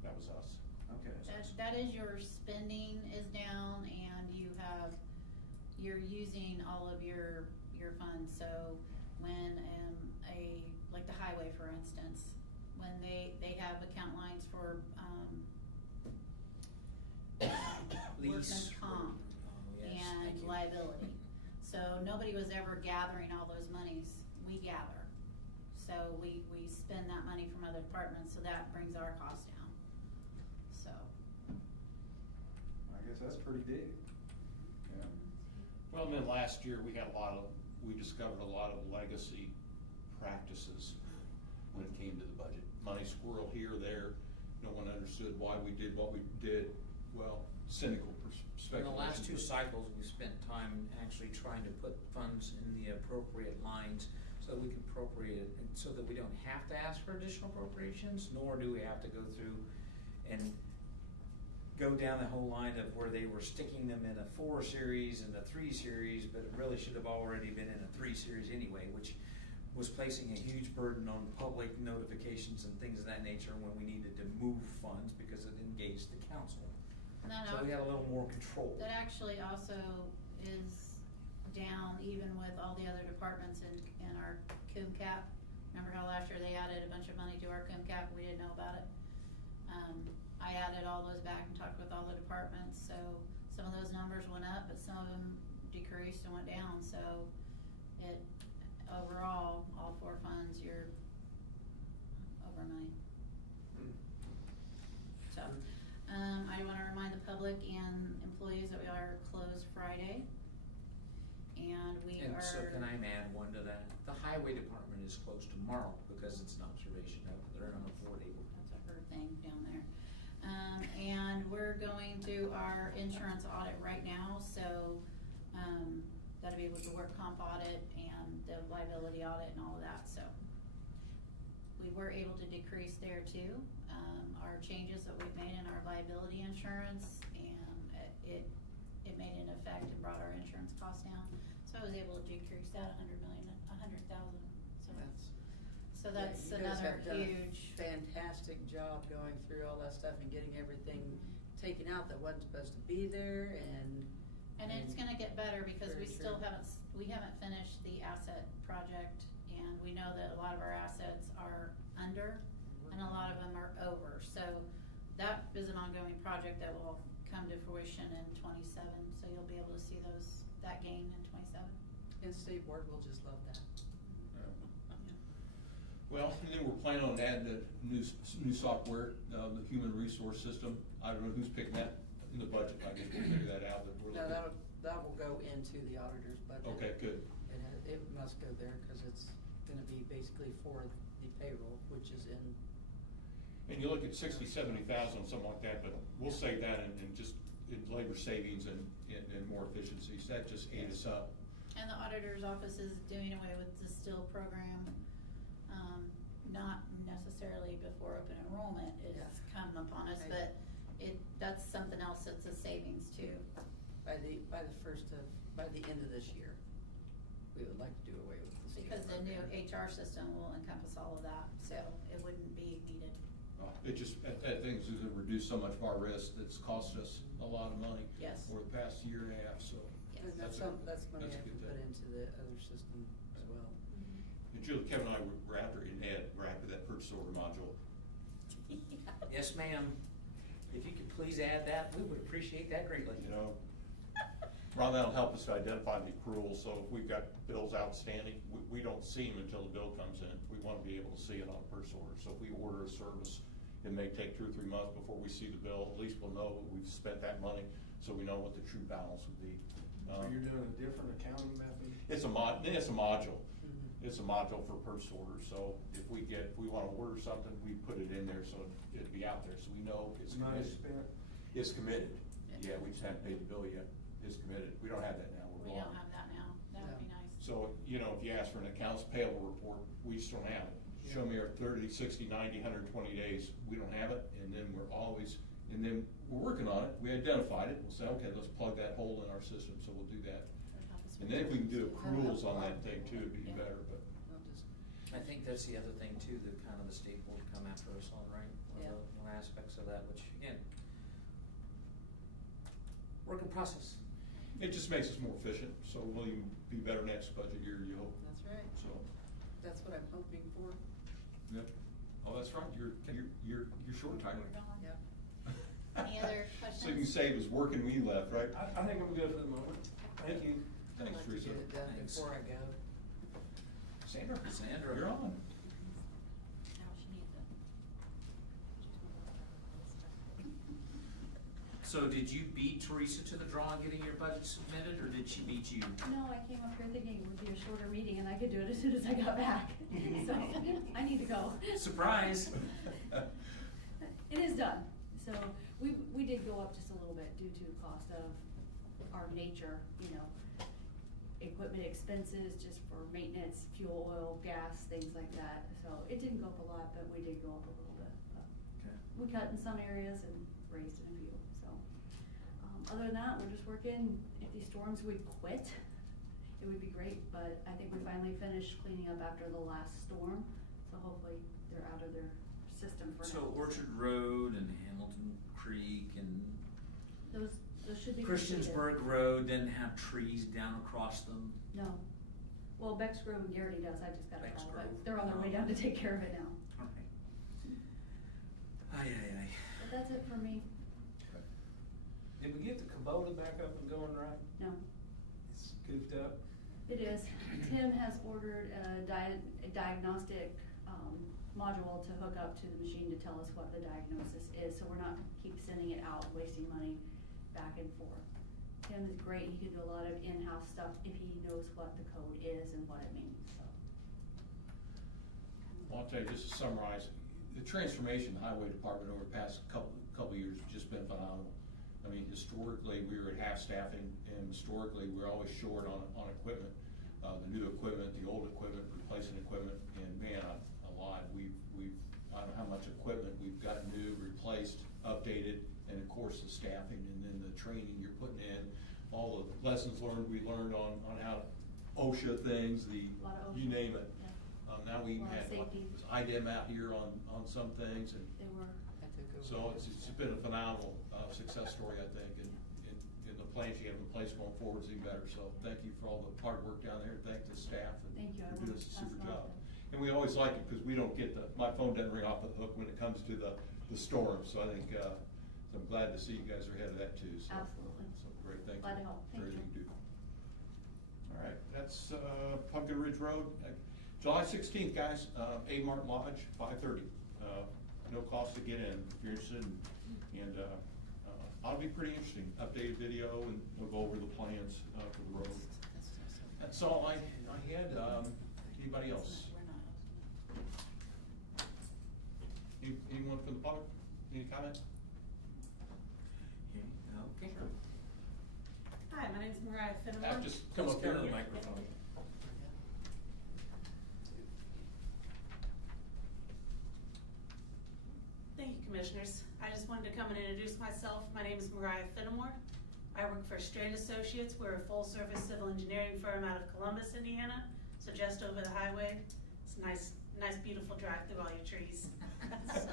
That was us. Okay. That is your spending is down, and you're using all of your funds. So when like the highway, for instance, when they have account lines for workman's comp Yes, and thank you. liability. So nobody was ever gathering all those monies. We gather. So we spend that money from other departments, so that brings our costs down. So. I guess that's pretty big. Yeah. Well, and then last year, we discovered a lot of legacy practices when it came to the budget. Money squirrel here, there, no one understood why we did what we did. Well, cynical In perspective. the last 2 cycles, we spent time actually trying to put funds in the appropriate lines so that we can appropriate it, and so that we don't have to ask for additional appropriations, nor do we have to go through and go down the whole line of where they were sticking them in a 4 series and a 3 series, but it really should have already been in a 3 series anyway, which was placing a huge burden on public notifications and things of that nature when we needed to move funds because it engaged the council. And that So we had a little more control. That actually also is down even with all the other departments in our coom cap. Remember how last year they added a bunch of money to our coom cap, we didn't know about it? I added all those back and talked with all the departments, so some of those numbers went up, but some of them decreased and went down, so it, overall, all 4 funds, you're over $1 million. tomorrow, because it's an observation note, they're on a 4-day. That's a her thing down there. And we're going through our insurance audit right now, so, that'll be with the work comp audit and the liability audit and all of that, so. We were able to decrease there too, our changes that we've made in our liability insurance, and it made an effect and brought our insurance costs down. So I was able to decrease that $100,000, so. So that's Yeah, you guys another have done a huge. fantastic job going through all that stuff and getting everything taken out that wasn't supposed to be there, and And it's gonna get better because we Very still true. haven't finished the asset project, and we know that a lot of our assets are under and a lot of them are over. So that is an ongoing project that will come to fruition in 27, so you'll be able to see that gain in 27. and state board will just love that. Well, and then we're planning on adding the new software, the human resource system. I don't know who's picking that in the budget. I guess we'll figure that out, but we're No, looking. that will go into the auditor's budget. Okay, good. It must go there, cause it's gonna be basically for the payroll, which is in. And you look at 60, 70,000, something like that, but we'll save that in just in labor savings and more efficiencies. That just ate us up. And the auditor's office is doing away with the still program, not necessarily before open enrollment is Yeah. come upon us, Right. but that's something else that's a savings too. By the end of this year, we would like to do away with the state Because the new program. HR system will encompass all of that, so it wouldn't be needed. It just, that thing's gonna reduce so much of our risk that's cost us a lot of money. Yes. For the past year and a half, so. And that's money I that's a can good put thing. into the other system as well. And Julie, Kevin and I were after, and Ed, were after that purchase order module. Yes, ma'am. If you could please add that, we would appreciate that greatly. You know, Ron, that'll help us to identify the accruals, so if we've got bills outstanding, we don't see them until the bill comes in. We wanna be able to see it on a purchase order, so if we order a service, it may take 2 or 3 months before we see the bill, at least we'll know that we've spent that money, so we know what the true balance would be. So you're doing a different accounting method? It's a module. Mhm. It's a module for purchase orders, so if we wanna order something, we put it in there, so it'd be out there, so we know it's Money committed. spent? It's committed, Yeah. yeah, we just haven't paid the bill yet, it's committed, we don't have that now, we're We blind. don't have that now, that would be No. nice. So, if you ask for an accounts payable report, we just don't have it. Show me our 30, 60, 90, 120 days, we don't have it, and then we're working on it, we identified it, we'll say, okay, let's plug that hole in our system, so we'll do that. And then if we can do accruals on that thing too, it'd be Yeah. better, but. I'll just, I think that's the other thing too, that kind of the state board come after us on, right? Yeah. One aspects of that, which again, work in process. It just makes us more efficient, so we'll even be better next budget year, you hope, that's right, so, that's what I'm hoping for. yep. Oh, that's right, you're short We're timer. gone. Yep. Any other So you can questions? say it was working when you left, right? I think I'm good for the moment. Thank you. I'd Thanks, like to Teresa. get it done Thanks. before I go. Sandra. You're on. No, she needs it. So did you beat Teresa to the draw in getting your budget submitted, or did she beat you? No, I came up here thinking it would be a shorter meeting and I could do it as soon as I got back. So, I need to go. Surprise. It is done. So, we did go up just a little bit due to cost of our nature, equipment expenses just for maintenance, fuel, oil, gas, things like that. So, it didn't go up a lot, but we did go up a little bit. But Okay. we cut in some areas and raised in a few, so. Other than that, we're just working. If these storms would quit, it would be great, but I think we finally finished cleaning up after the last storm, so hopefully they're out of their system for now. So Orchard Road and Hamilton Creek and Those should be completed. Christiansburg Road didn't have trees down across them. No. Well, Beck's Grove and Garrity does, I just got a Beck's call, but Grove. they're on their way down to take care of it now. All right. Aye. But that's it for me. Did we get the Kubota back up and going right? No. It's goofed up. It is. Tim has ordered a diagnostic module to hook up to the machine to tell us what the diagnosis is, so we're not keep sending it out, wasting money back and forth. Tim is great. He can do a lot of in-house stuff if he knows what the code is and what it means, so. Well, I'll tell you, just to summarize, the transformation of the highway department over the past couple of years has just been phenomenal. I mean, historically, we were at half staffing, and historically, we were always short on equipment. The new equipment, the old equipment, replacing equipment, and man, a lot. I don't know how much equipment we've got new, replaced, updated, and of course, the staffing, and then the training you're putting in, all the lessons learned we learned on how OSHA things, A lot of you OSHA, name it. yeah. Now we A lot of had, safety. was IDEM out here on some things, and They were. so it's been a phenomenal success story, I think, and the plans you have in place going forward is even better. So thank you for all the hard work down there, thank the staff Thank you, I for doing will a super pass it on job. to- And we always like it because we don't get my phone doesn't ring off the hook when it comes to the storm. So I think, so I'm glad to see you guys are ahead of that too. So, Absolutely. So great, thank you. Glad to help. For Thank everything you. you do. All right, that's Pumpkin Ridge Road. July 16th, guys, A Mart Lodge, 5:30. No cost to get in if you're interested, and ought to be pretty interesting. Updated video, and we'll go over the plans for the road. That's all I had. Anybody else? Anyone from the public? Any comment? Okay. Hi, my name's Mariah Fenimore. Just come up here to the microphone. Thank you, Commissioners. I just wanted to come and introduce myself. My name is Mariah Fenimore. I work for Strand Associates. We're a full-service civil engineering firm out of Columbus, Indiana, so just over the highway. It's a nice, beautiful drive through all your trees. As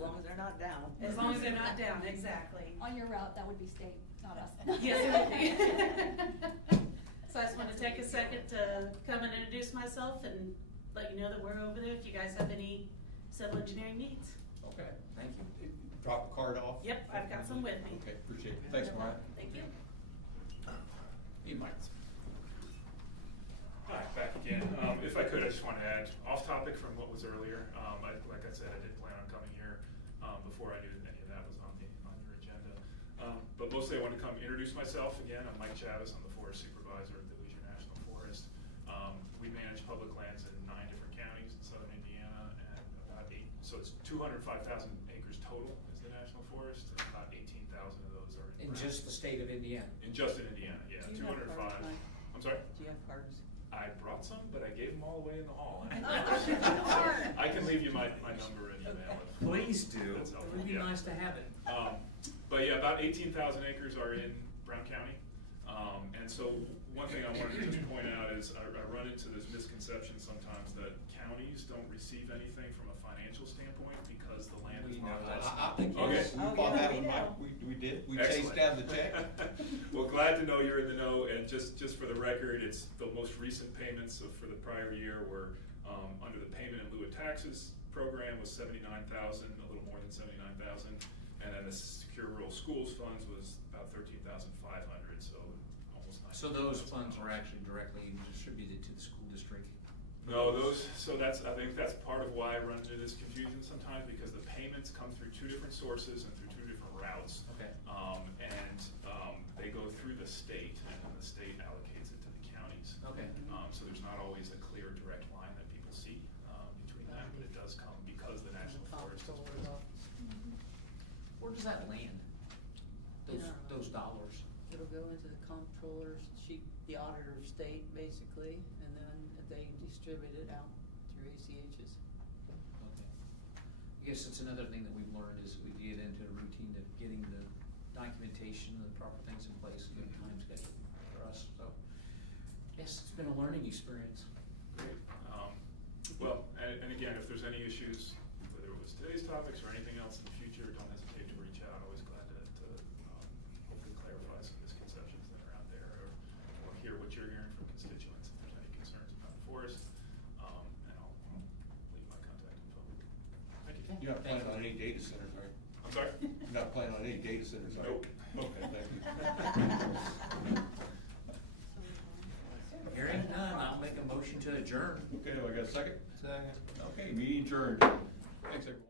long as they're not down. As long as they're not down, exactly. On your route, that would be state, not us. Yes, it would be. So I just wanted to take a second to come and introduce myself and let you know that we're over there if you guys have any civil engineering needs. Okay, thank you. Drop the card off? Yep, I've got some with me. Okay, appreciate it. Thanks, Mariah. Thank you. Hey, Mike. Hi, back again. If I could, I just wanted to add off topic from what was earlier. Like I said, I did plan on coming here before I knew any of that was on your agenda. But mostly I wanted to come introduce myself again. I'm Mike Chavez. I'm the Forest Supervisor at the Hoosier National Forest. We manage public lands in 9 different counties in southern Indiana, and about 8, so it's 205,000 acres total is the National Forest. And about 18,000 of those are In just the state of Indiana. In just in Indiana, yeah, Do you have 205. cards, Mike? I'm sorry? Do you have cards? I brought some, but I gave them all away in the hall. I can leave you my number and email if Please do. that's It helpful. would be Yeah. nice to have it. But yeah, about 18,000 acres are in Brown County. And so one thing I wanted to just point out is I run into this misconception sometimes that counties don't receive anything from a financial standpoint because the land is not. I think Okay. we bought that one, Mike. We did. We chased Excellent. down the check. Well, glad to know you're in the know, and just for the record, it's the most recent payments for the prior year were under the payment in lieu of taxes program was $79,000, a little more than $79,000, and then the Secure Rural Schools funds was about $13,500, so almost $90,000. So those funds were actually directly distributed to the school district? No, I think that's part of why I run into this confusion sometimes, because the payments come through 2 different sources and through 2 different routes. Okay. They go through the state, and then the state allocates it to the counties. Okay. So there's not always a clear direct line that people see between them, but it does come because the National Forest is present. Where does that land? In our- Those dollars? It'll go into the comptroller's, the auditor of state, basically, and then they distribute it out through ACHs. Okay. I guess it's another thing that we've learned is we get into a routine of getting the documentation and the proper things in place, a good time schedule for us, so. Yes, it's been a learning experience. Great. Well, and again, if there's any issues, whether it was today's topics or anything else in the future, don't hesitate to reach out. Always glad to hopefully clarify some misconceptions that are out there, or hear what you're hearing from constituents if there's any concerns about the forest. And I'll leave my contact info. Thank you. You're not planning on any data centers, are you? I'm sorry? You're not planning on any data centers, are you? Nope. Okay, thank you. Hearing none, I'll make a motion to adjourn. Okay, do I got a second? Second. Okay, meeting adjourned. Thanks, everyone.